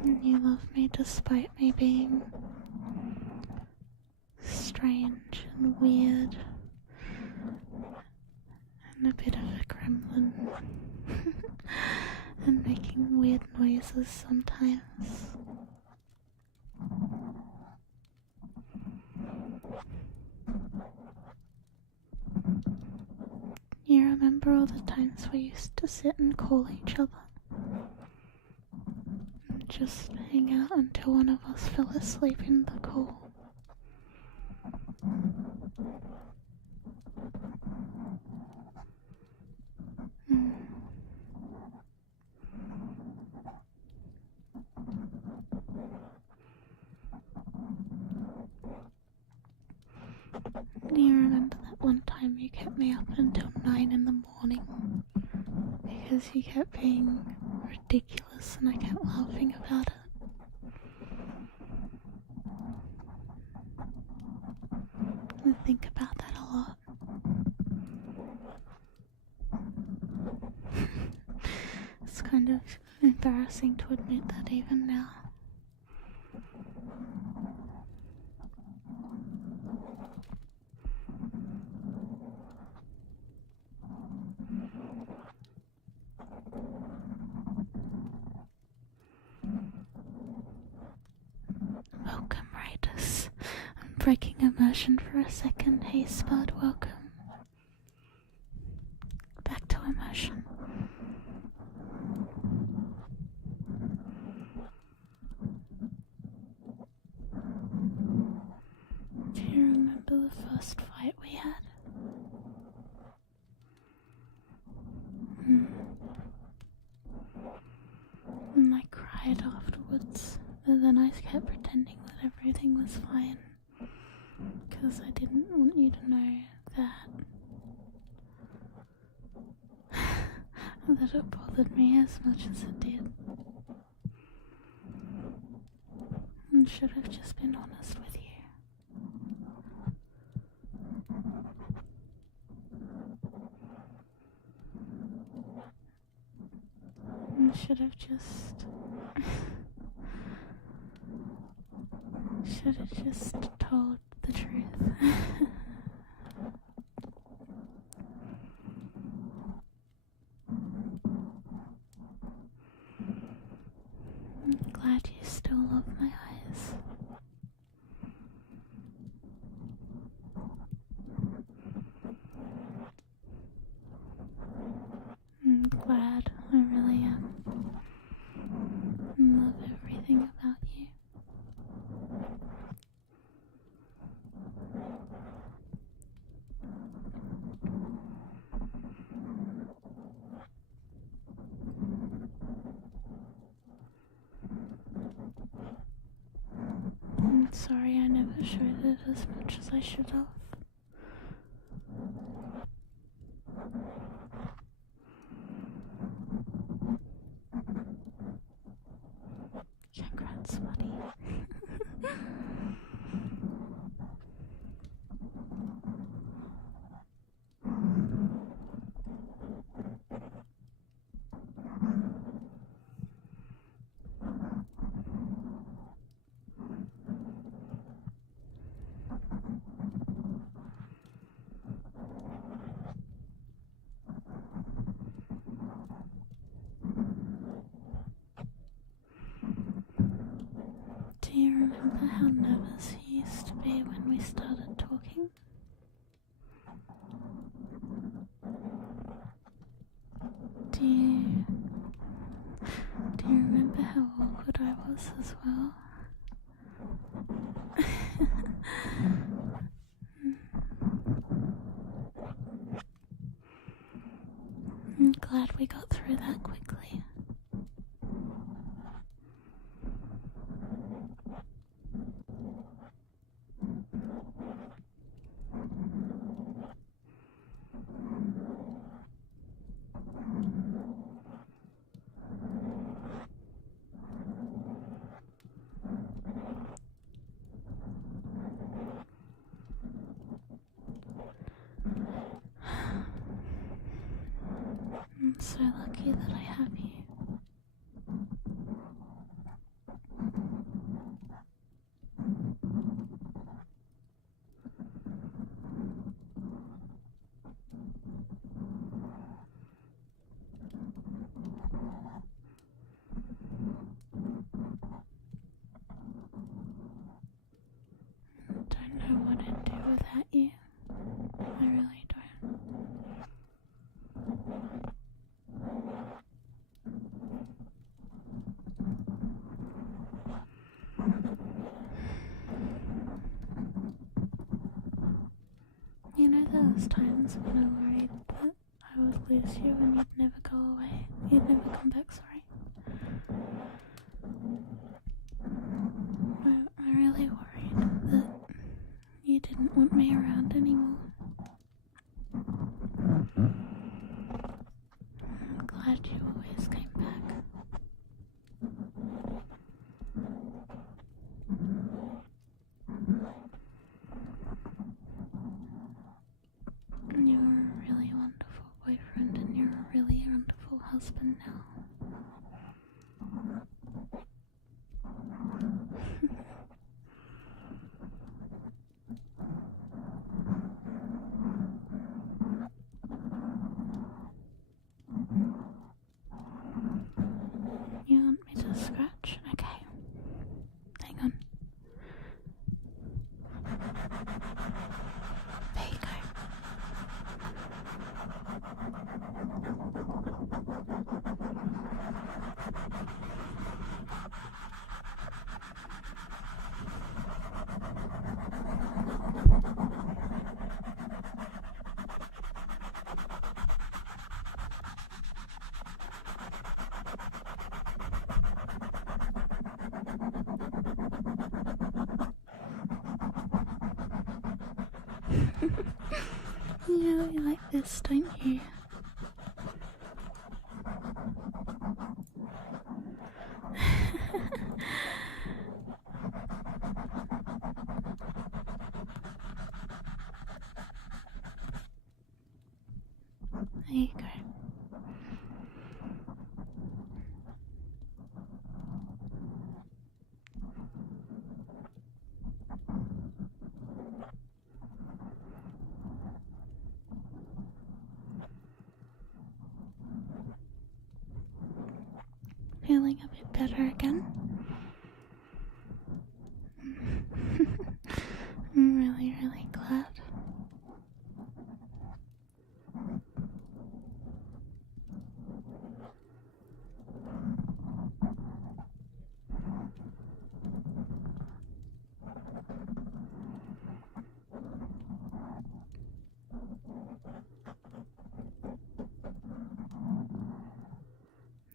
And you love me despite me being strange and weird and a bit of a gremlin and making weird noises sometimes. You remember all the times we used to sit and call each other? And just hang out until one of us fell asleep in the call. Do you remember that one time you kept me up until 9 in the morning because you kept being ridiculous and I kept laughing about it? I think about that a lot. It's kind of embarrassing to admit that even now. breaking immersion for a second. Hey Spud, welcome. Back to immersion. Do you remember the first fight we had? And I cried afterwards, but then I kept pretending that everything was fine, because I didn't want you to know that that it bothered me as much as it did. And should have just been honest with you. And should have just told the truth. I'm glad you still love my eyes. I'm glad, I really am. I love everything about you. I'm sorry I never showed it as much as I should have. Congrats, buddy. Do you remember how nervous you used to be when we started talking? Do you remember how awkward I was as well? I'm glad we got through that quickly. I'm so lucky that I have you. Don't know what I'd do without you. I really don't. You know, there was times when I worried that I would lose you and you'd never go away. You'd never come back, sorry. I really worried that you didn't want me around anymore. I'm glad you always came back. You're a really wonderful boyfriend and you're a really wonderful husband now. You want me to scratch? Okay. Hang on. You really like this, don't you? There you go. Feeling a bit better again? I'm really, really glad.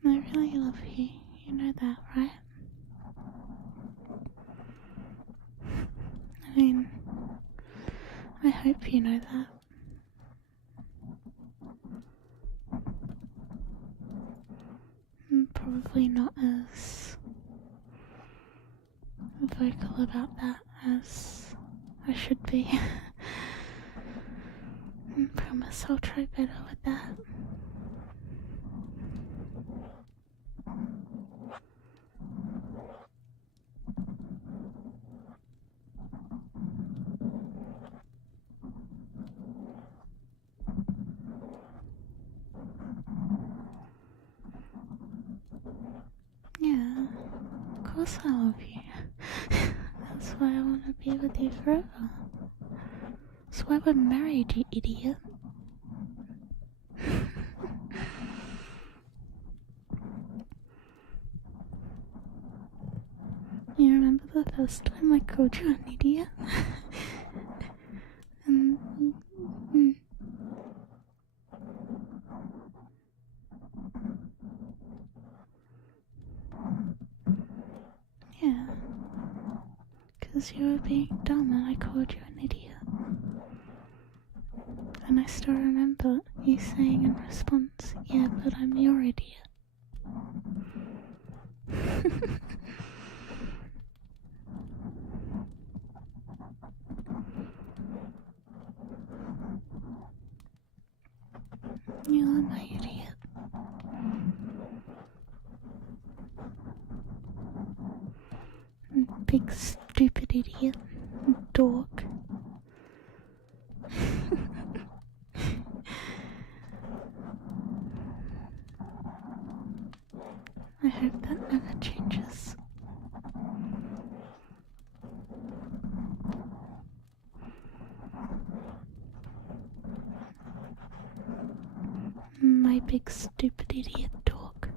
I really love you, you know that, right? I mean, I hope you know that. I'm probably not as vocal about that as I should be. I promise I'll try better with that. Yeah, of course I love you. That's why I want to be with you forever. That's why we're married, you idiot. You remember the first time I called you an idiot? And yeah, because you were being dumb and I called you an idiot. And I still remember you saying in response, yeah, but I'm your idiot. You are my idiot. Big stupid idiot. Dork. I hope that never changes. My big stupid idiot dog.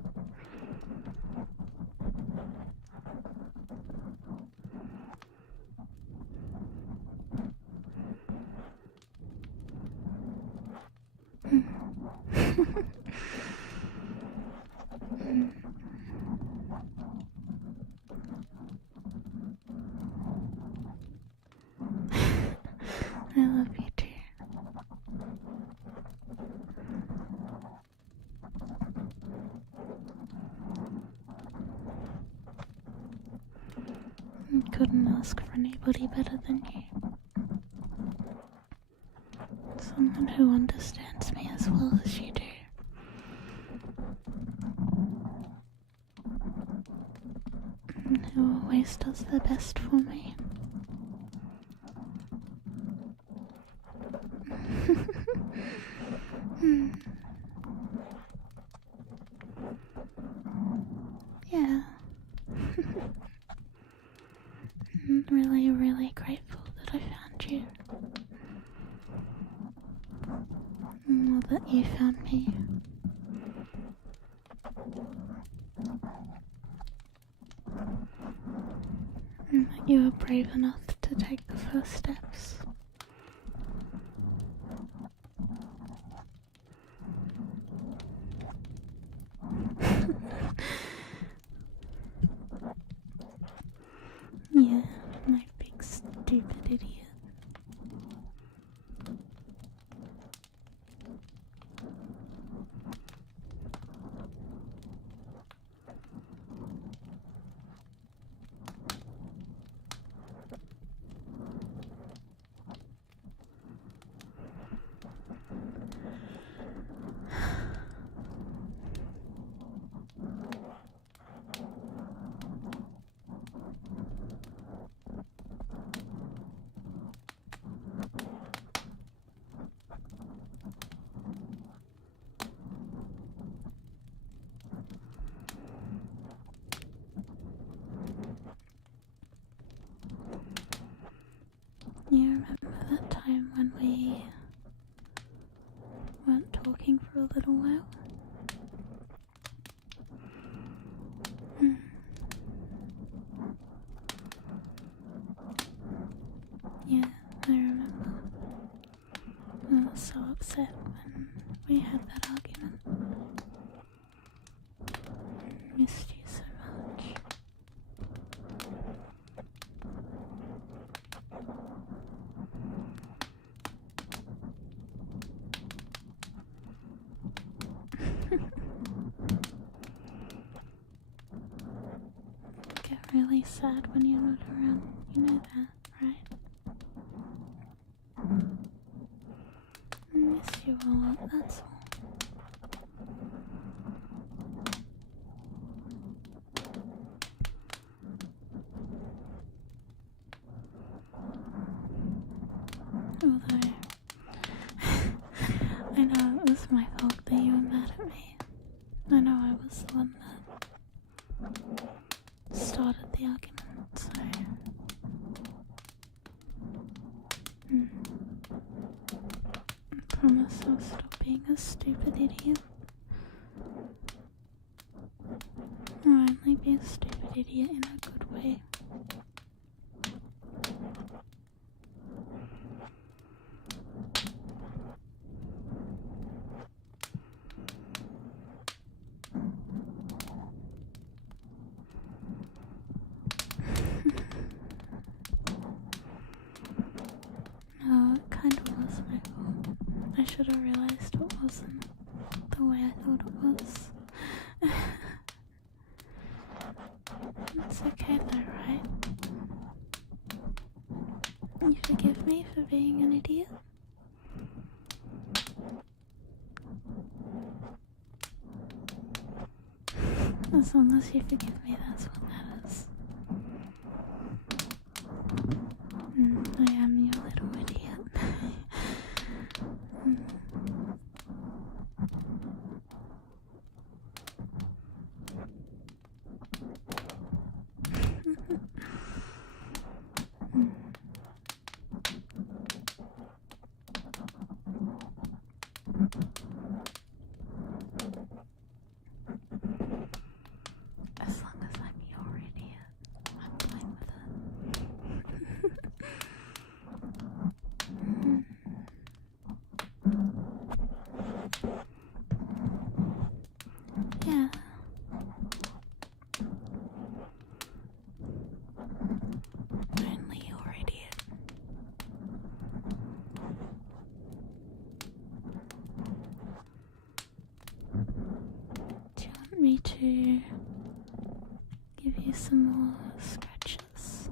I love you too. Couldn't ask for anybody better than you. Someone who understands me as well as you do. And who always does their best for me. Yeah. I'm really, really grateful that I found you. Or that you found me. And that you were brave enough to take the first steps. Yeah, my big stupid idiot. You remember that time when we weren't talking for a little while? Mm. Yeah, I remember. I was so upset when we had that argument. Missed you so much. Get really sad when you're not around. You know that, right? I miss you a lot, that's all. Although, I know it was my fault that you were mad at me. I know I was the one that started the argument, so... I promise I'll stop being a stupid idiot. I'll only be a stupid idiot in a good way. No, it kinda was my fault. I should have realized it wasn't the way I thought it was. It's okay though, right? You forgive me for being an idiot? As long as you forgive me, that's what matters. I am your little idiot. As long as I'm your idiot, I'm fine with it. Yeah. Only your idiot. Do you want me to give you some more scratches?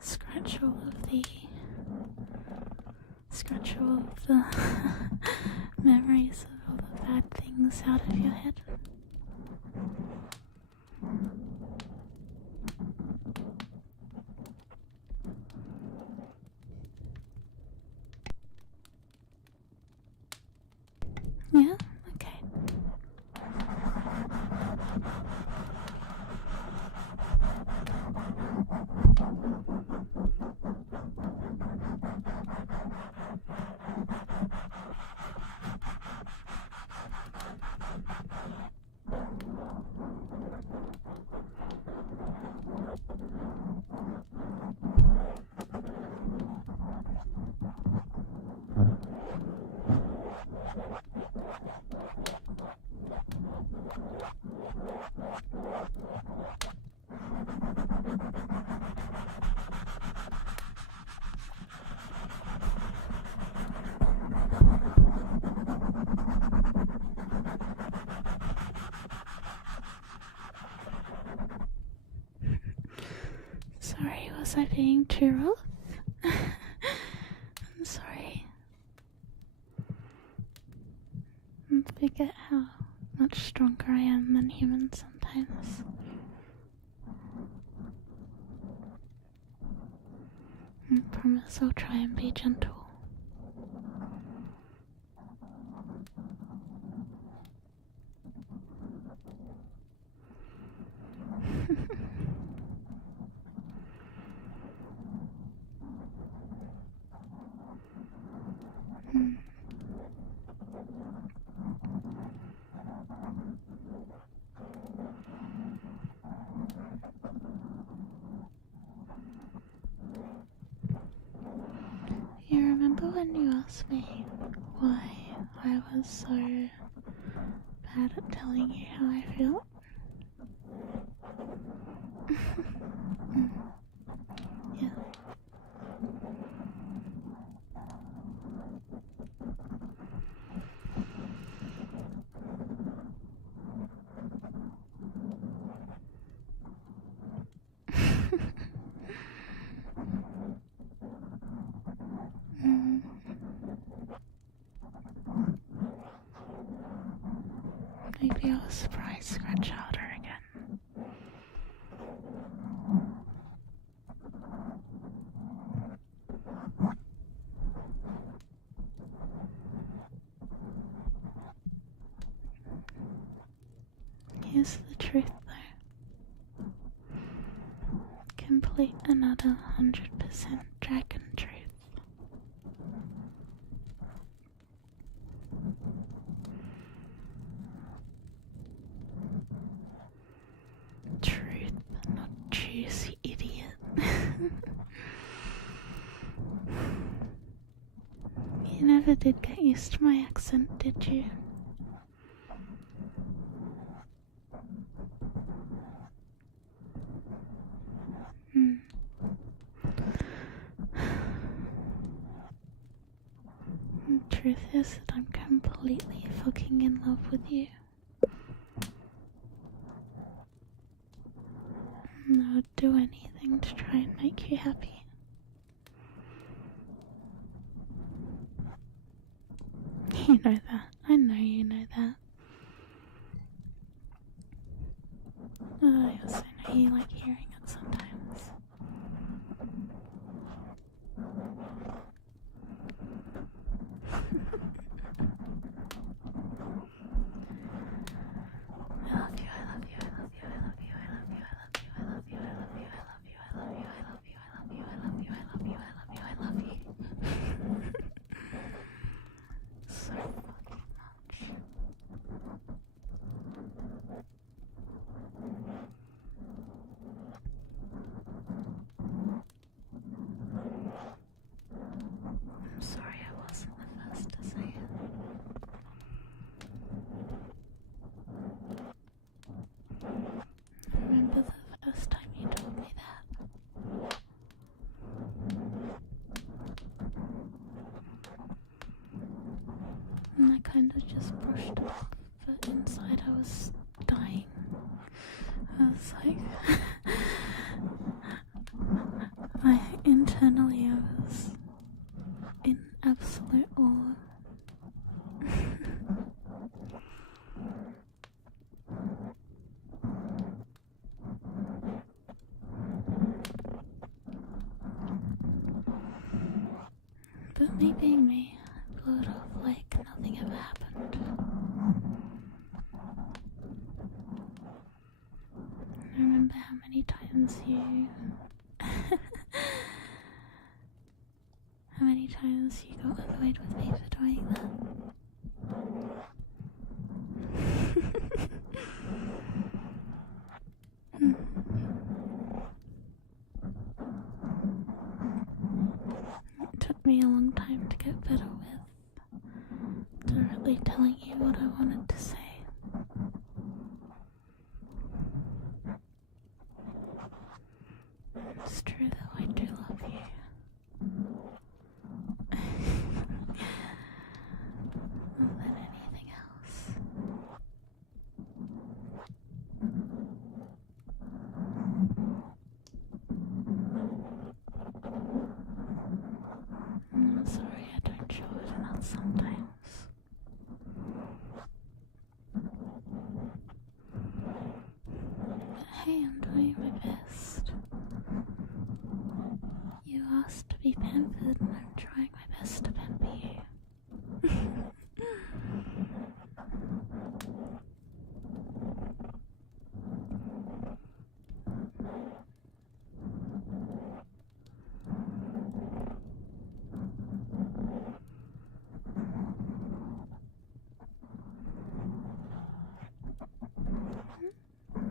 Scratch all of the memories of all the bad things out of your head. Yeah? Okay. Sorry, was I being too rough? I'm sorry. I forget how much stronger I am than humans sometimes. I promise I'll try and be gentle. ask me why I was so bad at telling you how I feel? Yeah. Maybe I'll surprise scratch harder again. Here's the truth though. Complete another 100% dragon truth. Truth, not juice, you idiot. You never did get used to my accent, did you? The truth is that I'm completely fucking in love with you. And I would do anything to try and make you happy. You know that. I know you know that. I also know you like hearing it sometimes. I love you, I love you, I love you, I love you, I love you, I love you, I love you, I love you, I love you, I love you, I love you, I love you, I love you, I love you, I love you. So fucking much. I'm sorry I wasn't the first to say it. I remember the first time you told me that. And I kind of just brushed it off, but inside I was dying. I was like... internally I was in absolute awe. But me being me, I blew it off like nothing ever happened. I remember how many times you... how many times you got annoyed with me for doing that. It took me a long time to get better with directly telling you what I wanted to say. It's true though, I do love you. More than anything else. I'm sorry I don't show it enough sometimes. But hey, I'm doing my best. You asked to be pampered and I'm trying my best to pamper you.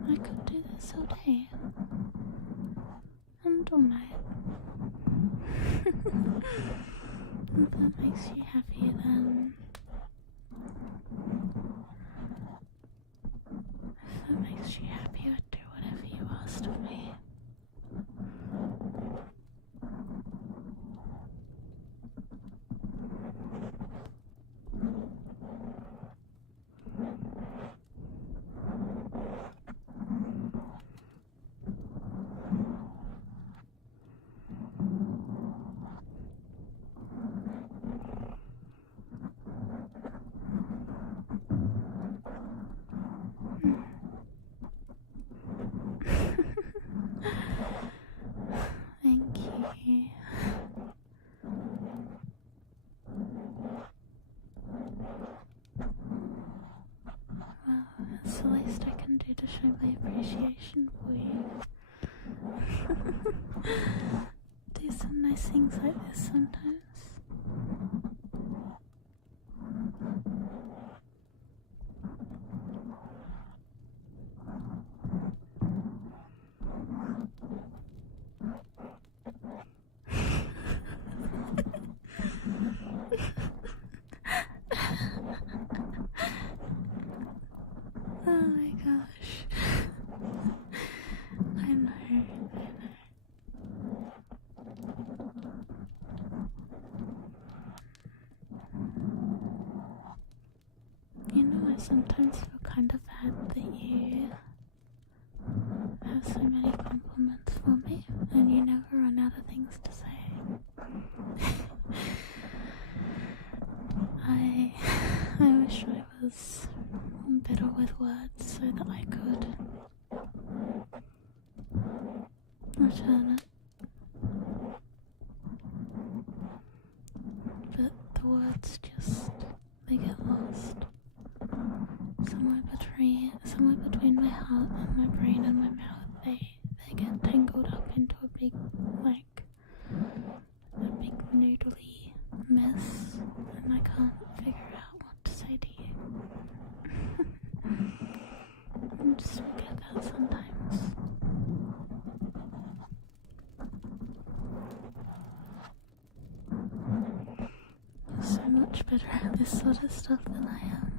I could do this all day. And all night. If that makes you happy, then if that makes you happy, I'd do whatever you asked of me. Thank you. Well, it's the least I can do to show my appreciation for you. Do some nice things like this sometimes. Oh my gosh. I know. You know, I sometimes feel kind of bad that you have so many compliments for me and you never run out of things to say. I wish I was better with words so that I could return it. But the words just, they get lost. Somewhere between my heart and my brain and my mouth, they get tangled up into a big noodly mess, and I can't figure out what to say to you. I just forget that sometimes. You're so much better at this sort of stuff than I am.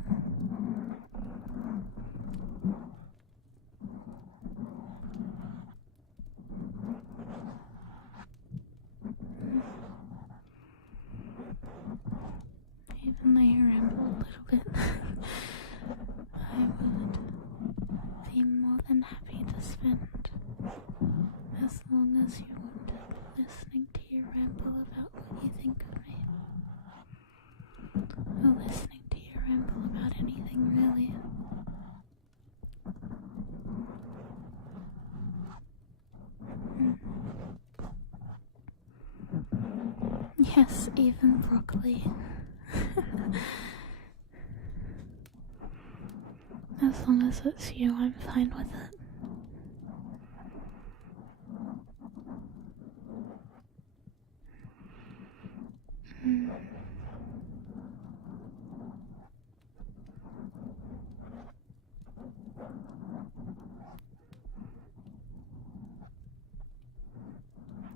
Even though you ramble a little bit, I would be more than happy to spend as long as you wanted listening to you ramble about what you think of me. Or listening to you ramble about anything, really. Yes, even broccoli. As long as it's you, I'm fine with it.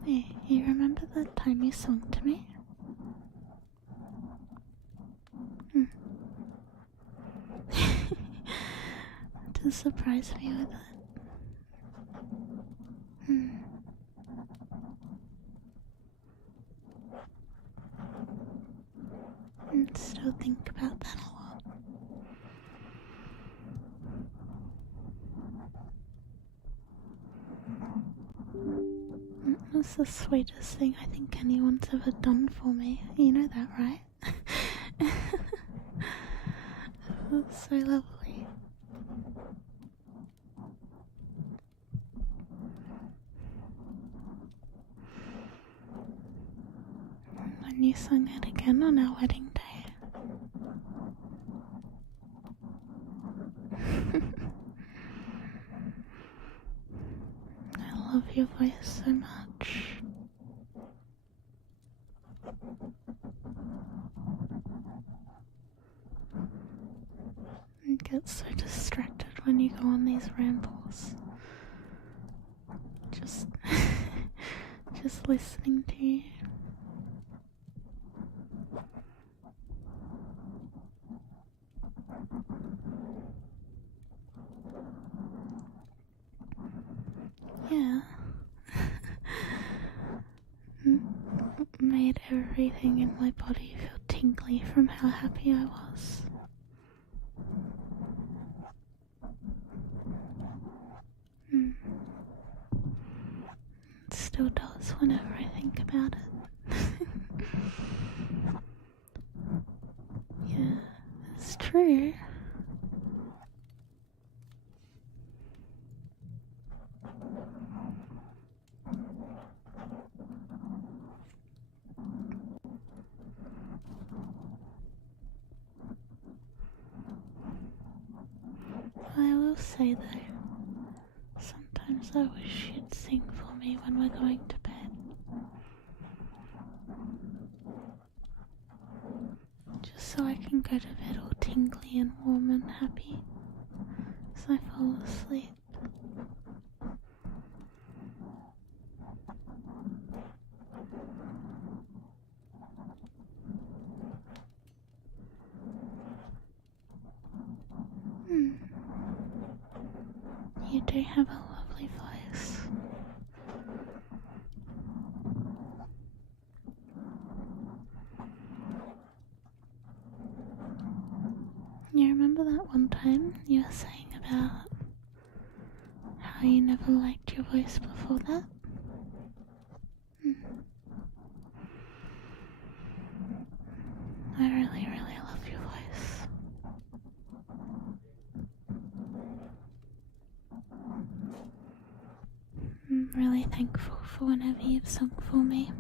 Hey, you remember the time you sung to me? To surprise me with it. And still think about that a lot. That's the sweetest thing I think anyone's ever done for me. You know that, right? That's so lovely. When you sung it again on our wedding day. I love your voice so much. I get so distracted when you go on these rambles. Just listening to you. Yeah. Made everything in my body feel tingly from how happy I was. It still does whenever I think about it. Yeah, it's true. I will say though, sometimes I wish you'd sing for me when we're going to bed. Just so I can go to bed all tingly and warm and happy as I fall asleep. You do have a lovely voice. You remember that one time you were saying about how you never liked your voice before that? I really, really love your voice. I'm really thankful for whenever you've sung for me.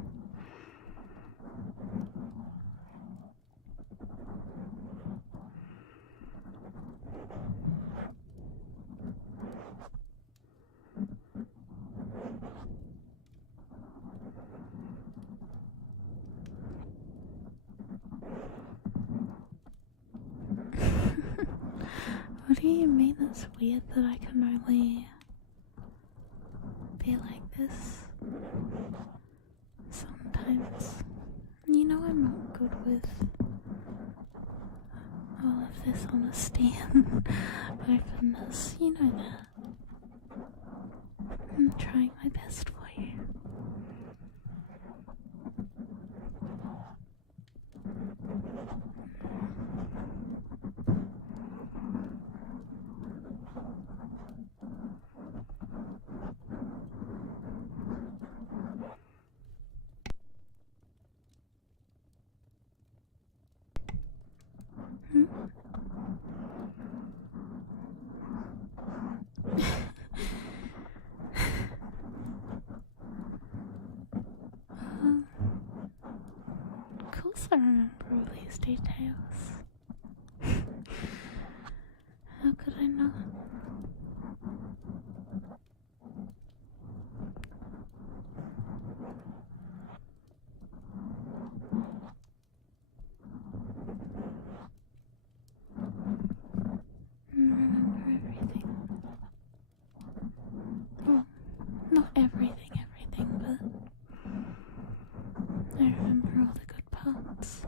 What do you mean it's weird that I can only be like this sometimes? You know I'm not good with all of this honesty and openness. You know that. I'm trying my best for you. Of course I remember all these details. How could I not? Remember everything. Well, not everything, but I remember all the good parts.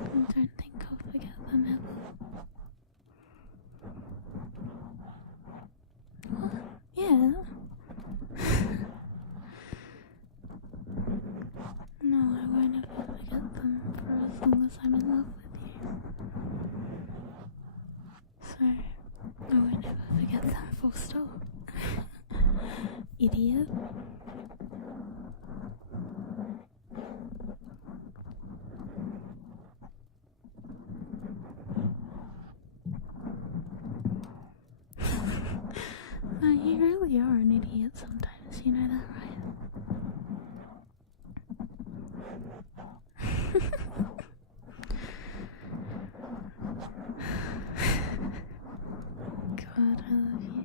I don't think I'll forget them ever. What? Yeah. No, I won't ever forget them for as long as I'm in love with you. So, I won't ever forget them, full stop. Idiot. No, you really are an idiot sometimes, you know that, right? God, I love you.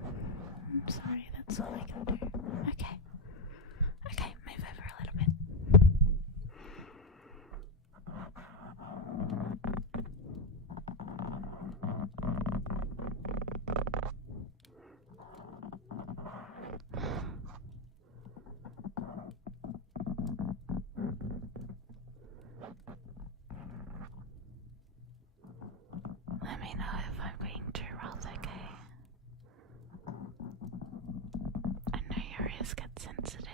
I'm sorry, that's all I can do. Okay. Okay, move over a little bit. Let me know if I'm being too rough, okay? I know your ears get sensitive.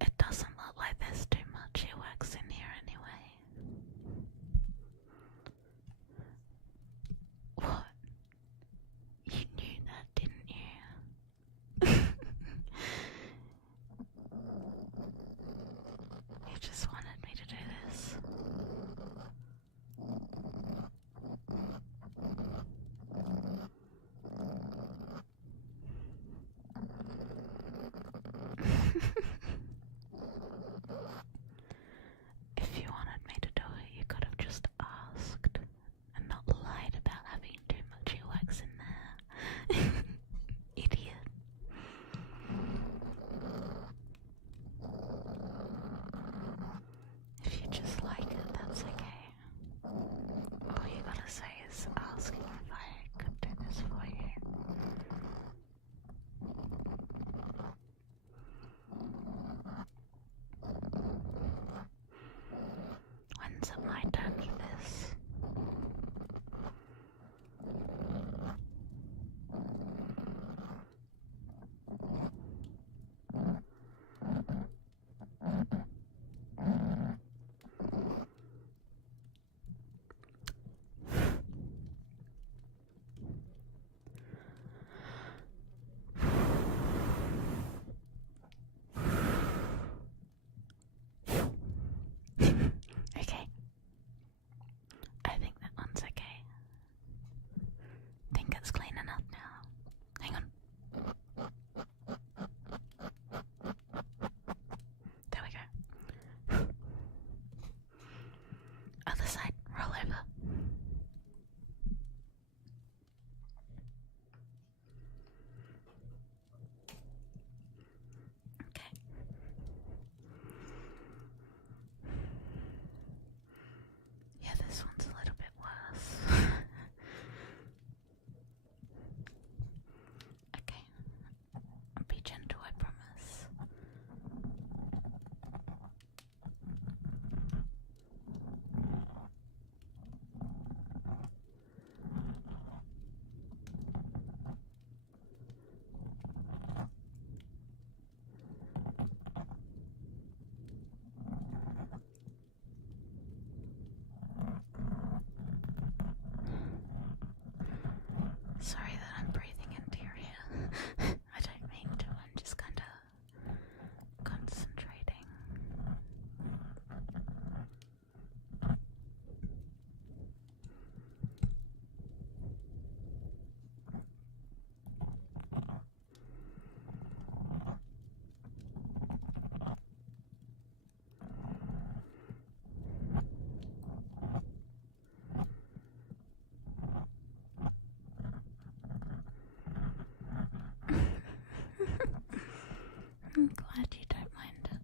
It doesn't look like there's too much earwax in here anyway. What? You knew that, didn't you? You just wanted me to do this. If you wanted me to do it, you could have just asked and not lied about having too much earwax in there. Idiot. If you just like it, that's okay. All you gotta say is asking if I could do this for you. When's it my turn for this? Okay. I think that one's okay. Think it's clean enough now. Hang on. There we go. Other side, roll over. Okay. Yeah, this one's a little bit worse. Okay. I'll be gentle, I promise. Sorry that I'm breathing into your ear. I don't mean to, I'm just kinda concentrating. I'm glad you don't mind it.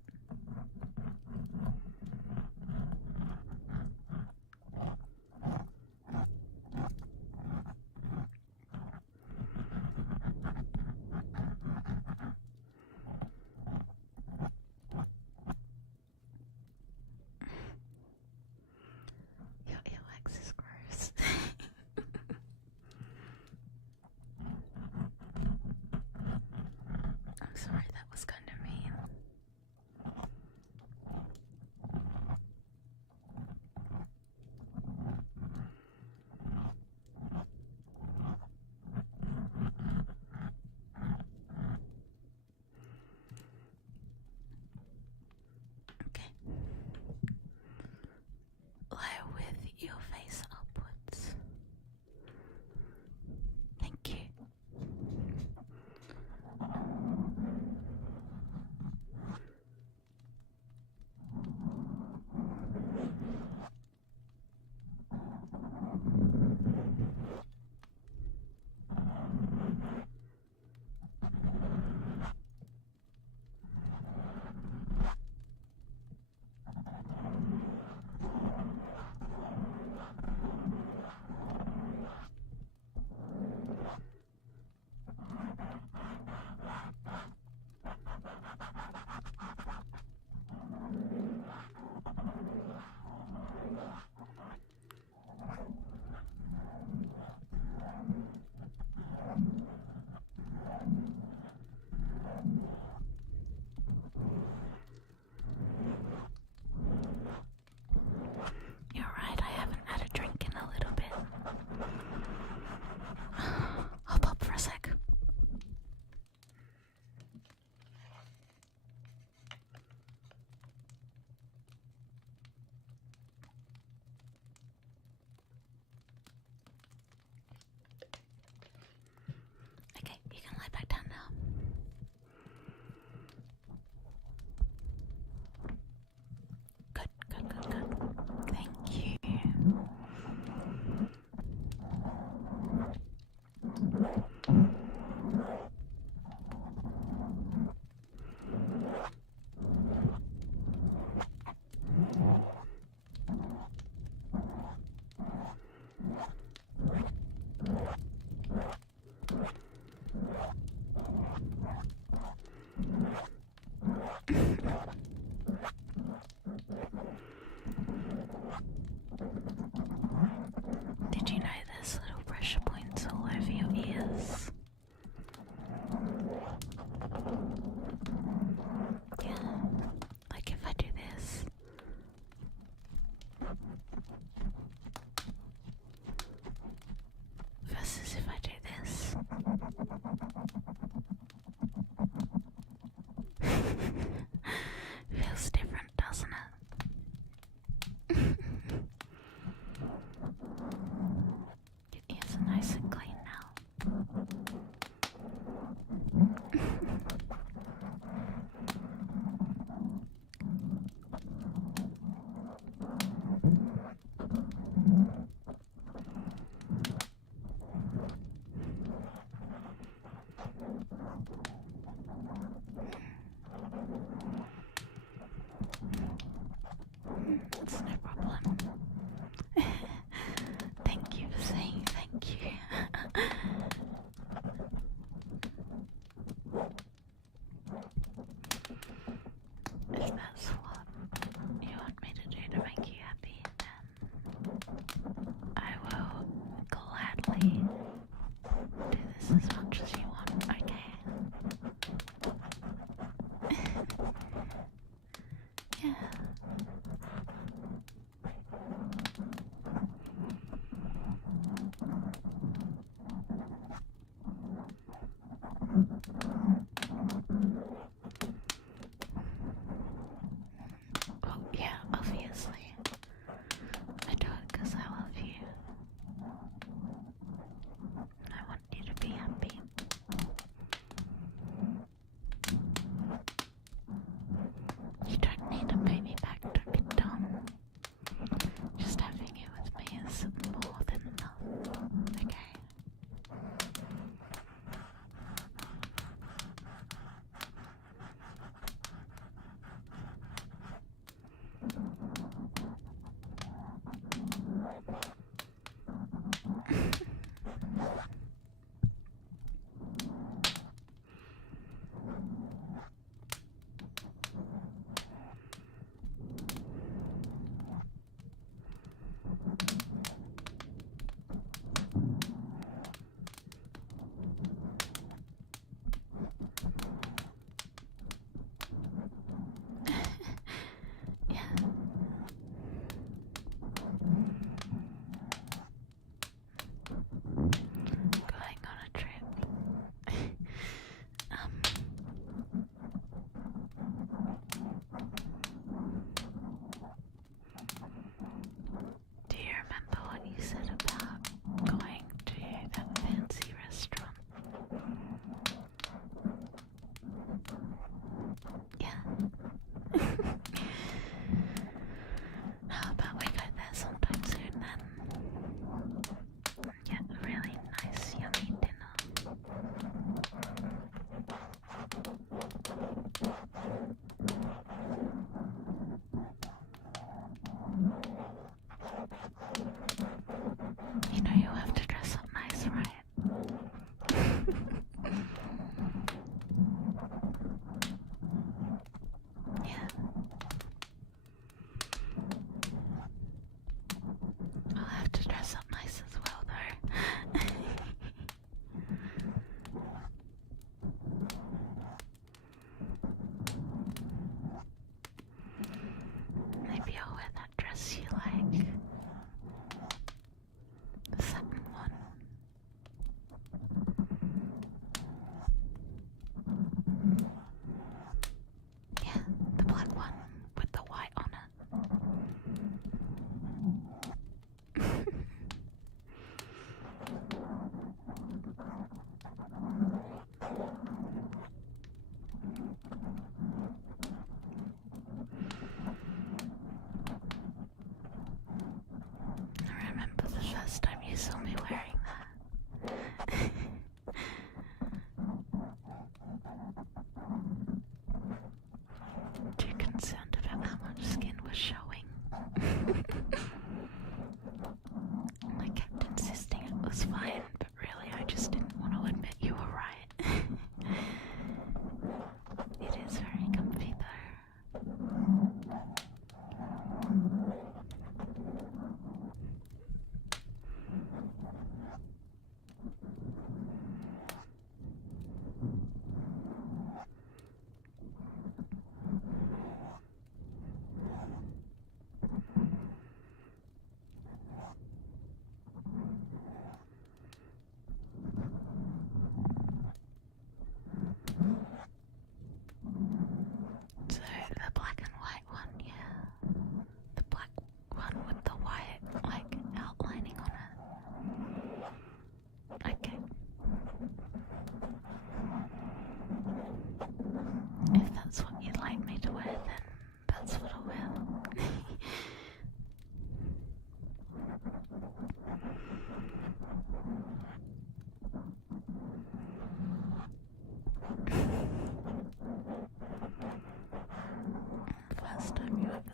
Your earwax is gross. I'm sorry, that was kind of mean.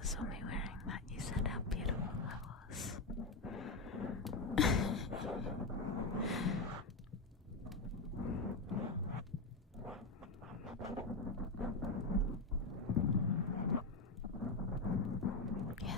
saw me wearing that, you said how beautiful I was. Yeah.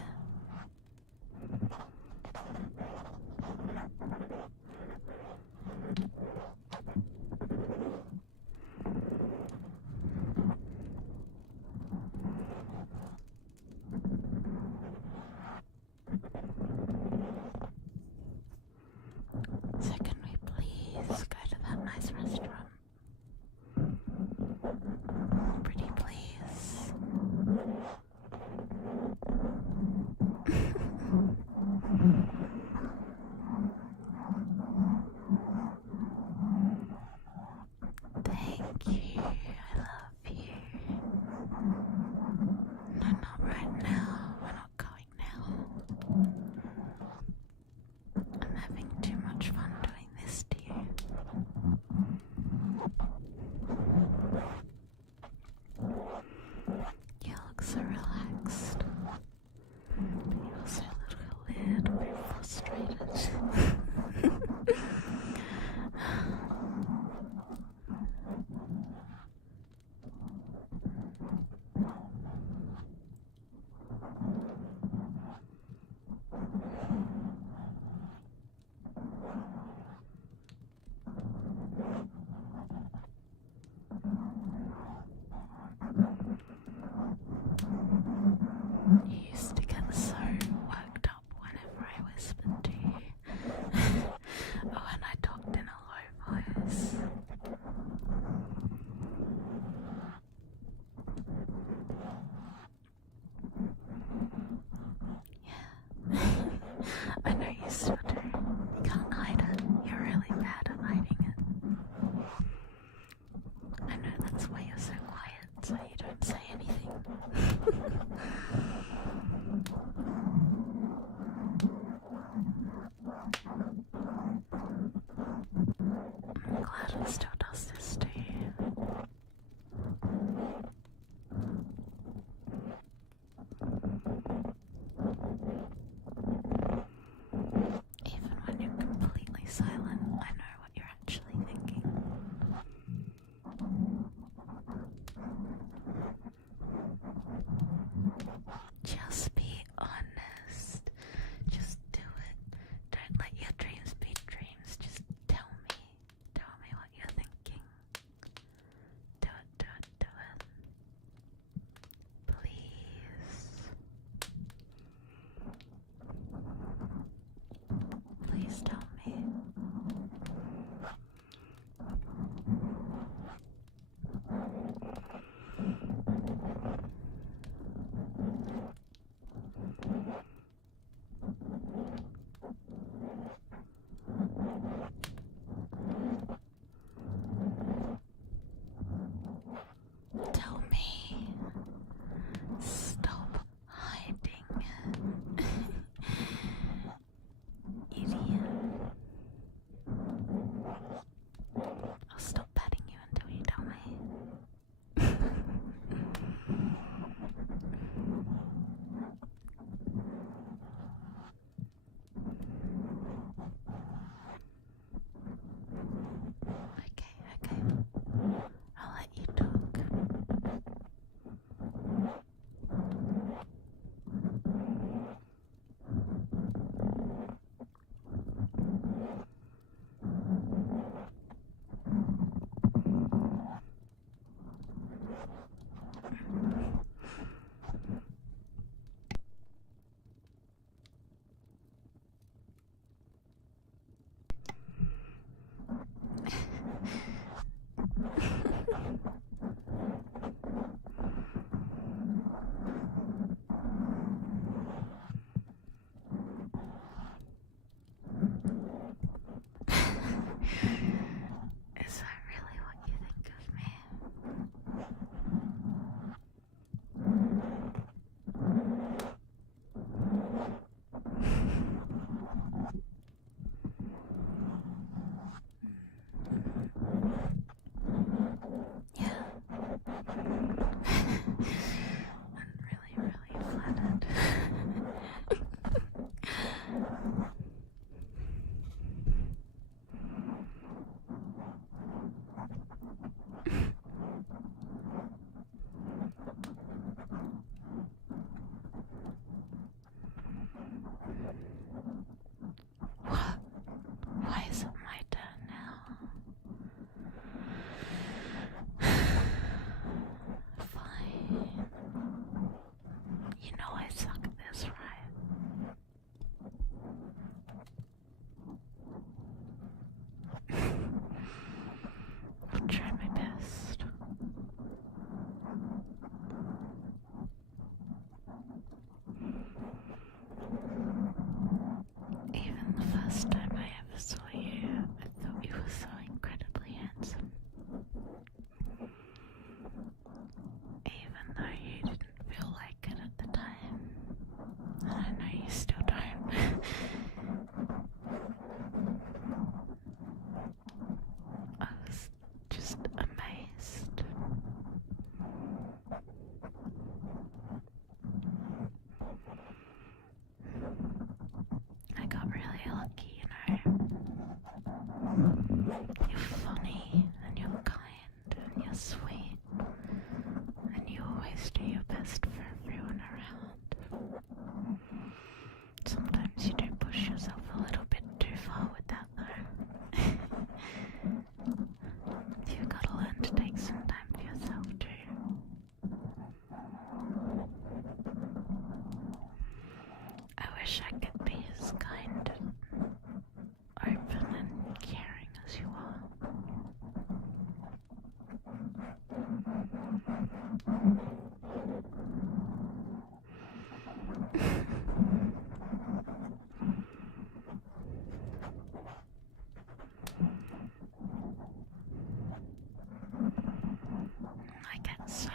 so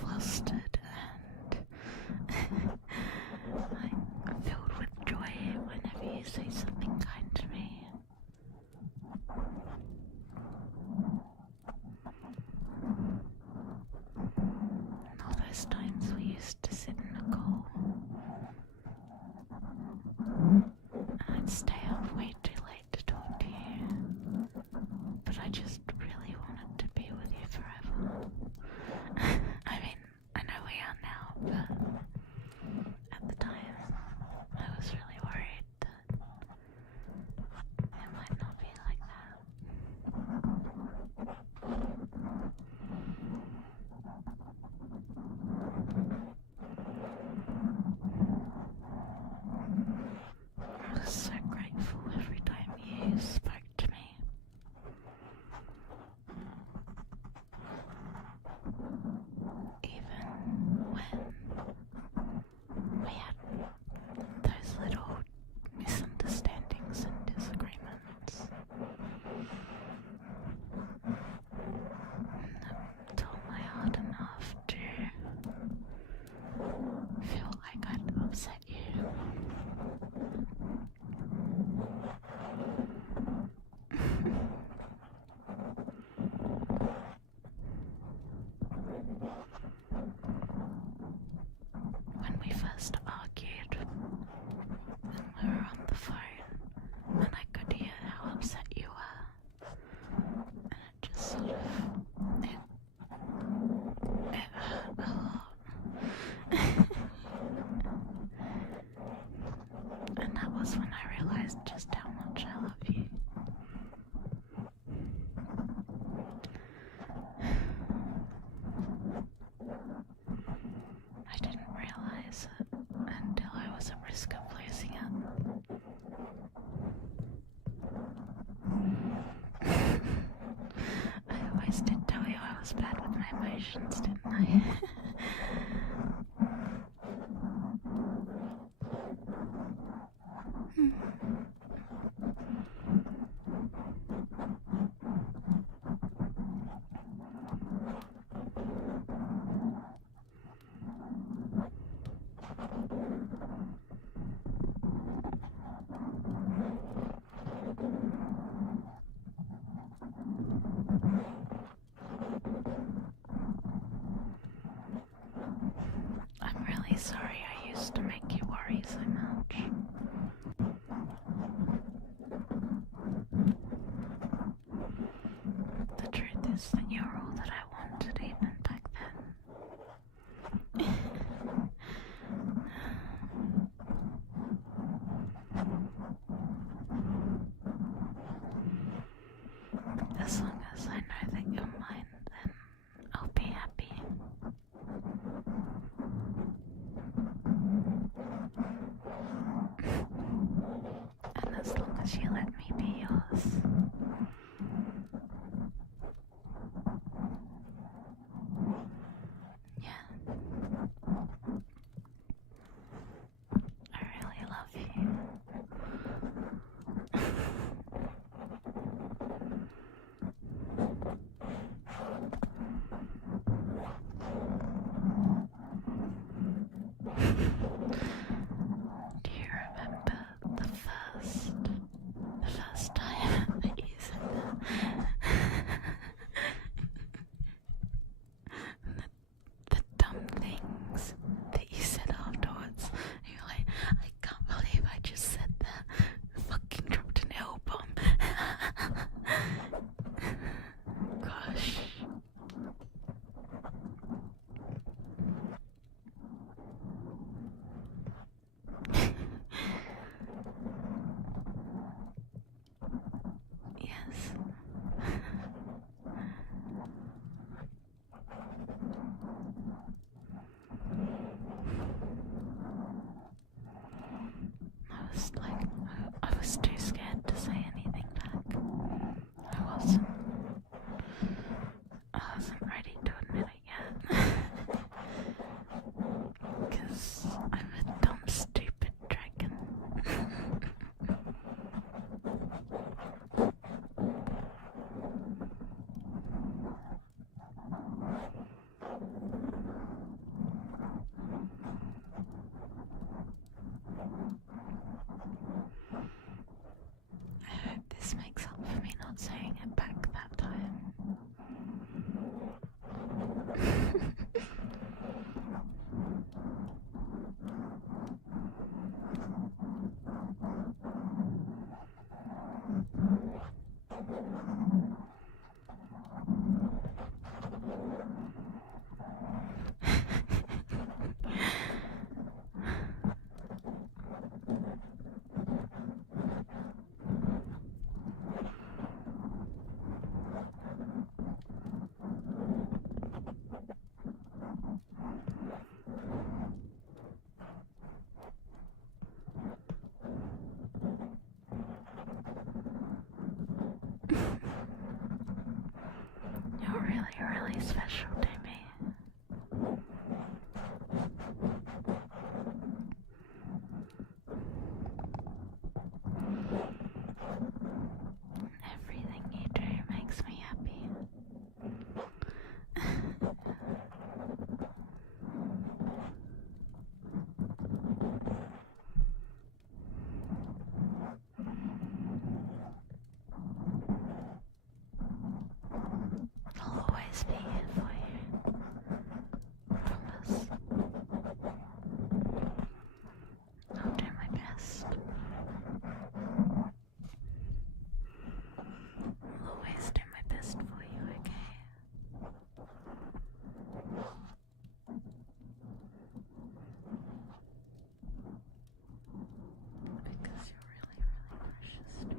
flustered and filled with joy whenever you say something kind to me. And all those times we used to sit in a call and I'd stay up way too late to talk to you, but I just really wanted to be with you forever. I mean, I know we are now, but at the time I was really worried that it might not be like that. I was so grateful every time you spoke to me. Even when we had those little misunderstandings and disagreements. That told my heart enough to feel like I'd upset you. When we first argued, when we were on the phone, and I could hear how upset you were, and it just sort of, it hurt a lot. And that was when I realized just how much I love you. I didn't realize it until I was at risk of losing it. I always did tell you I was bad with my emotions, didn't I? I'm really sorry I used to make you worry so much. The truth is that you're all that I wanted even back then. As long as I know that you're mine, then I'll be happy. And as long as you let me be yours. Yeah. I really love you. Do you remember the first time that you said that? the dumb things that you said afterwards. You're like, I can't believe I just said that. Fucking dropped an L-bomb. Gosh. Yes. I was too scared to say anything back. I wasn't ready to admit it yet. Because I'm a dumb, stupid dragon. You're really special to me. Everything you do makes me happy. I'll always be here for you. Promise. I'll do my best. I'll always do my best for you, okay? Because you're really, really precious to me.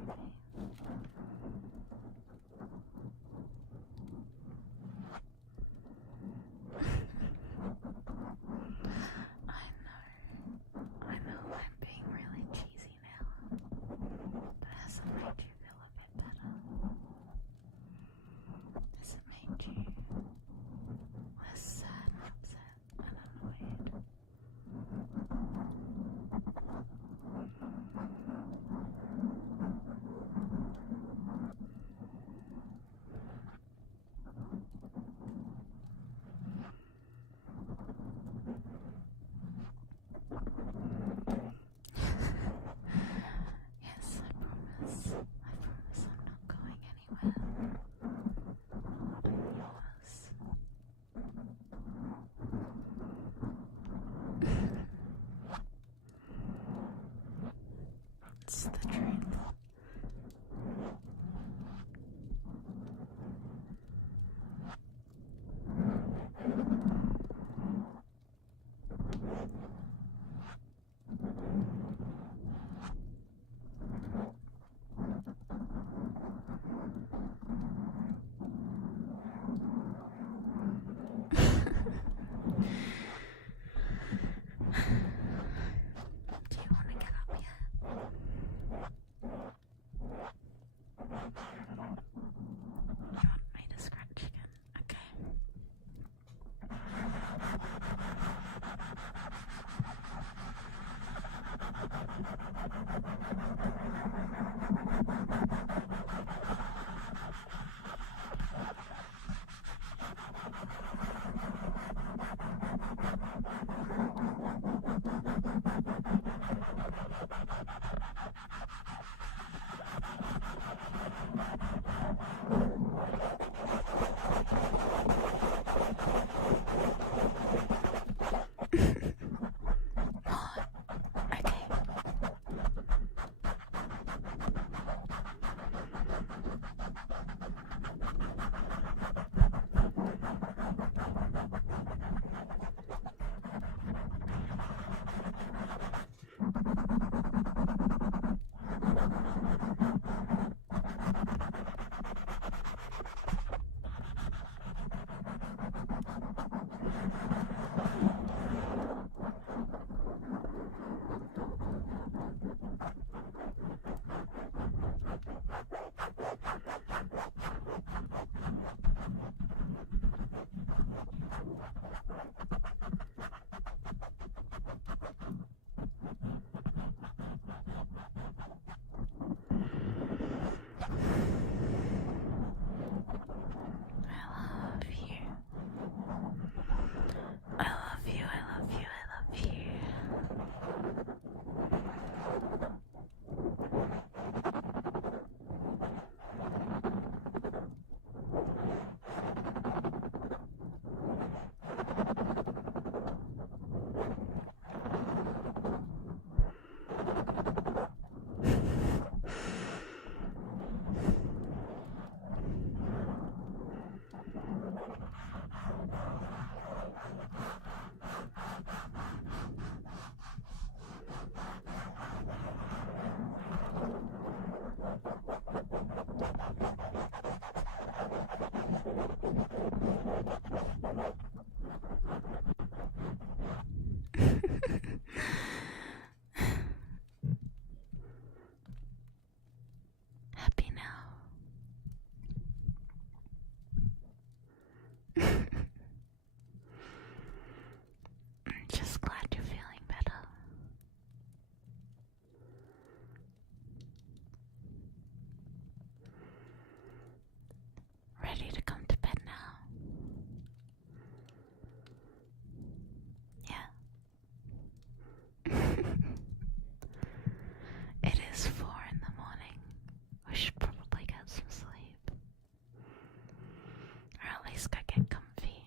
Please go get comfy.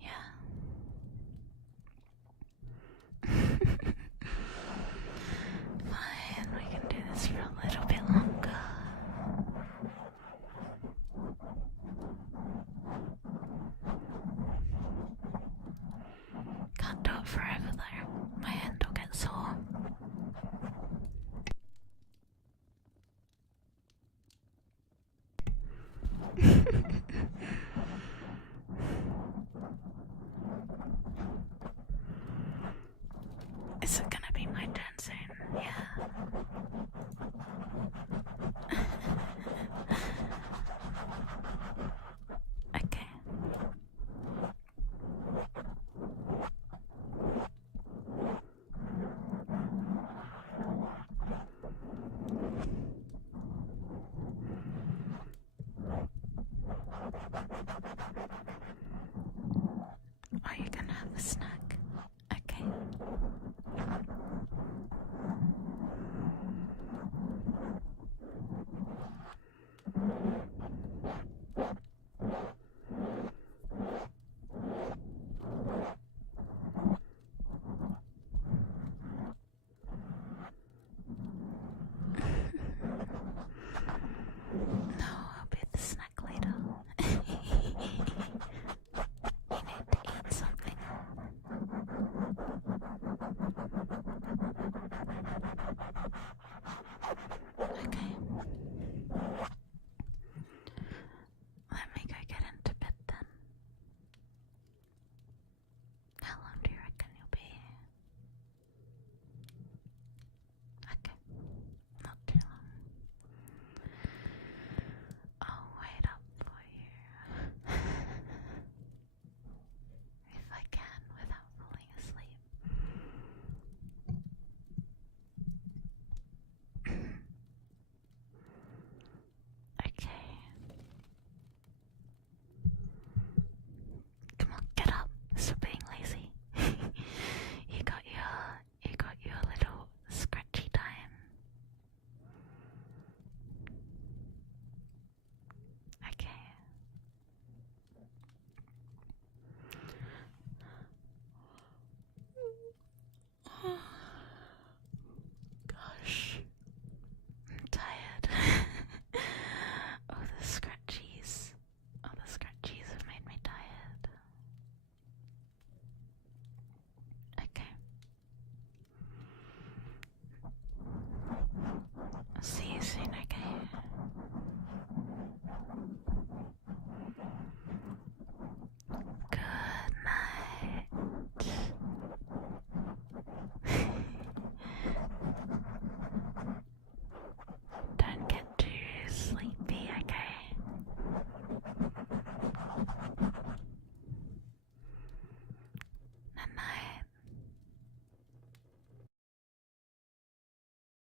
Yeah. Fine, we can do this for a little bit longer. Can't do it forever though. My hand will get sore.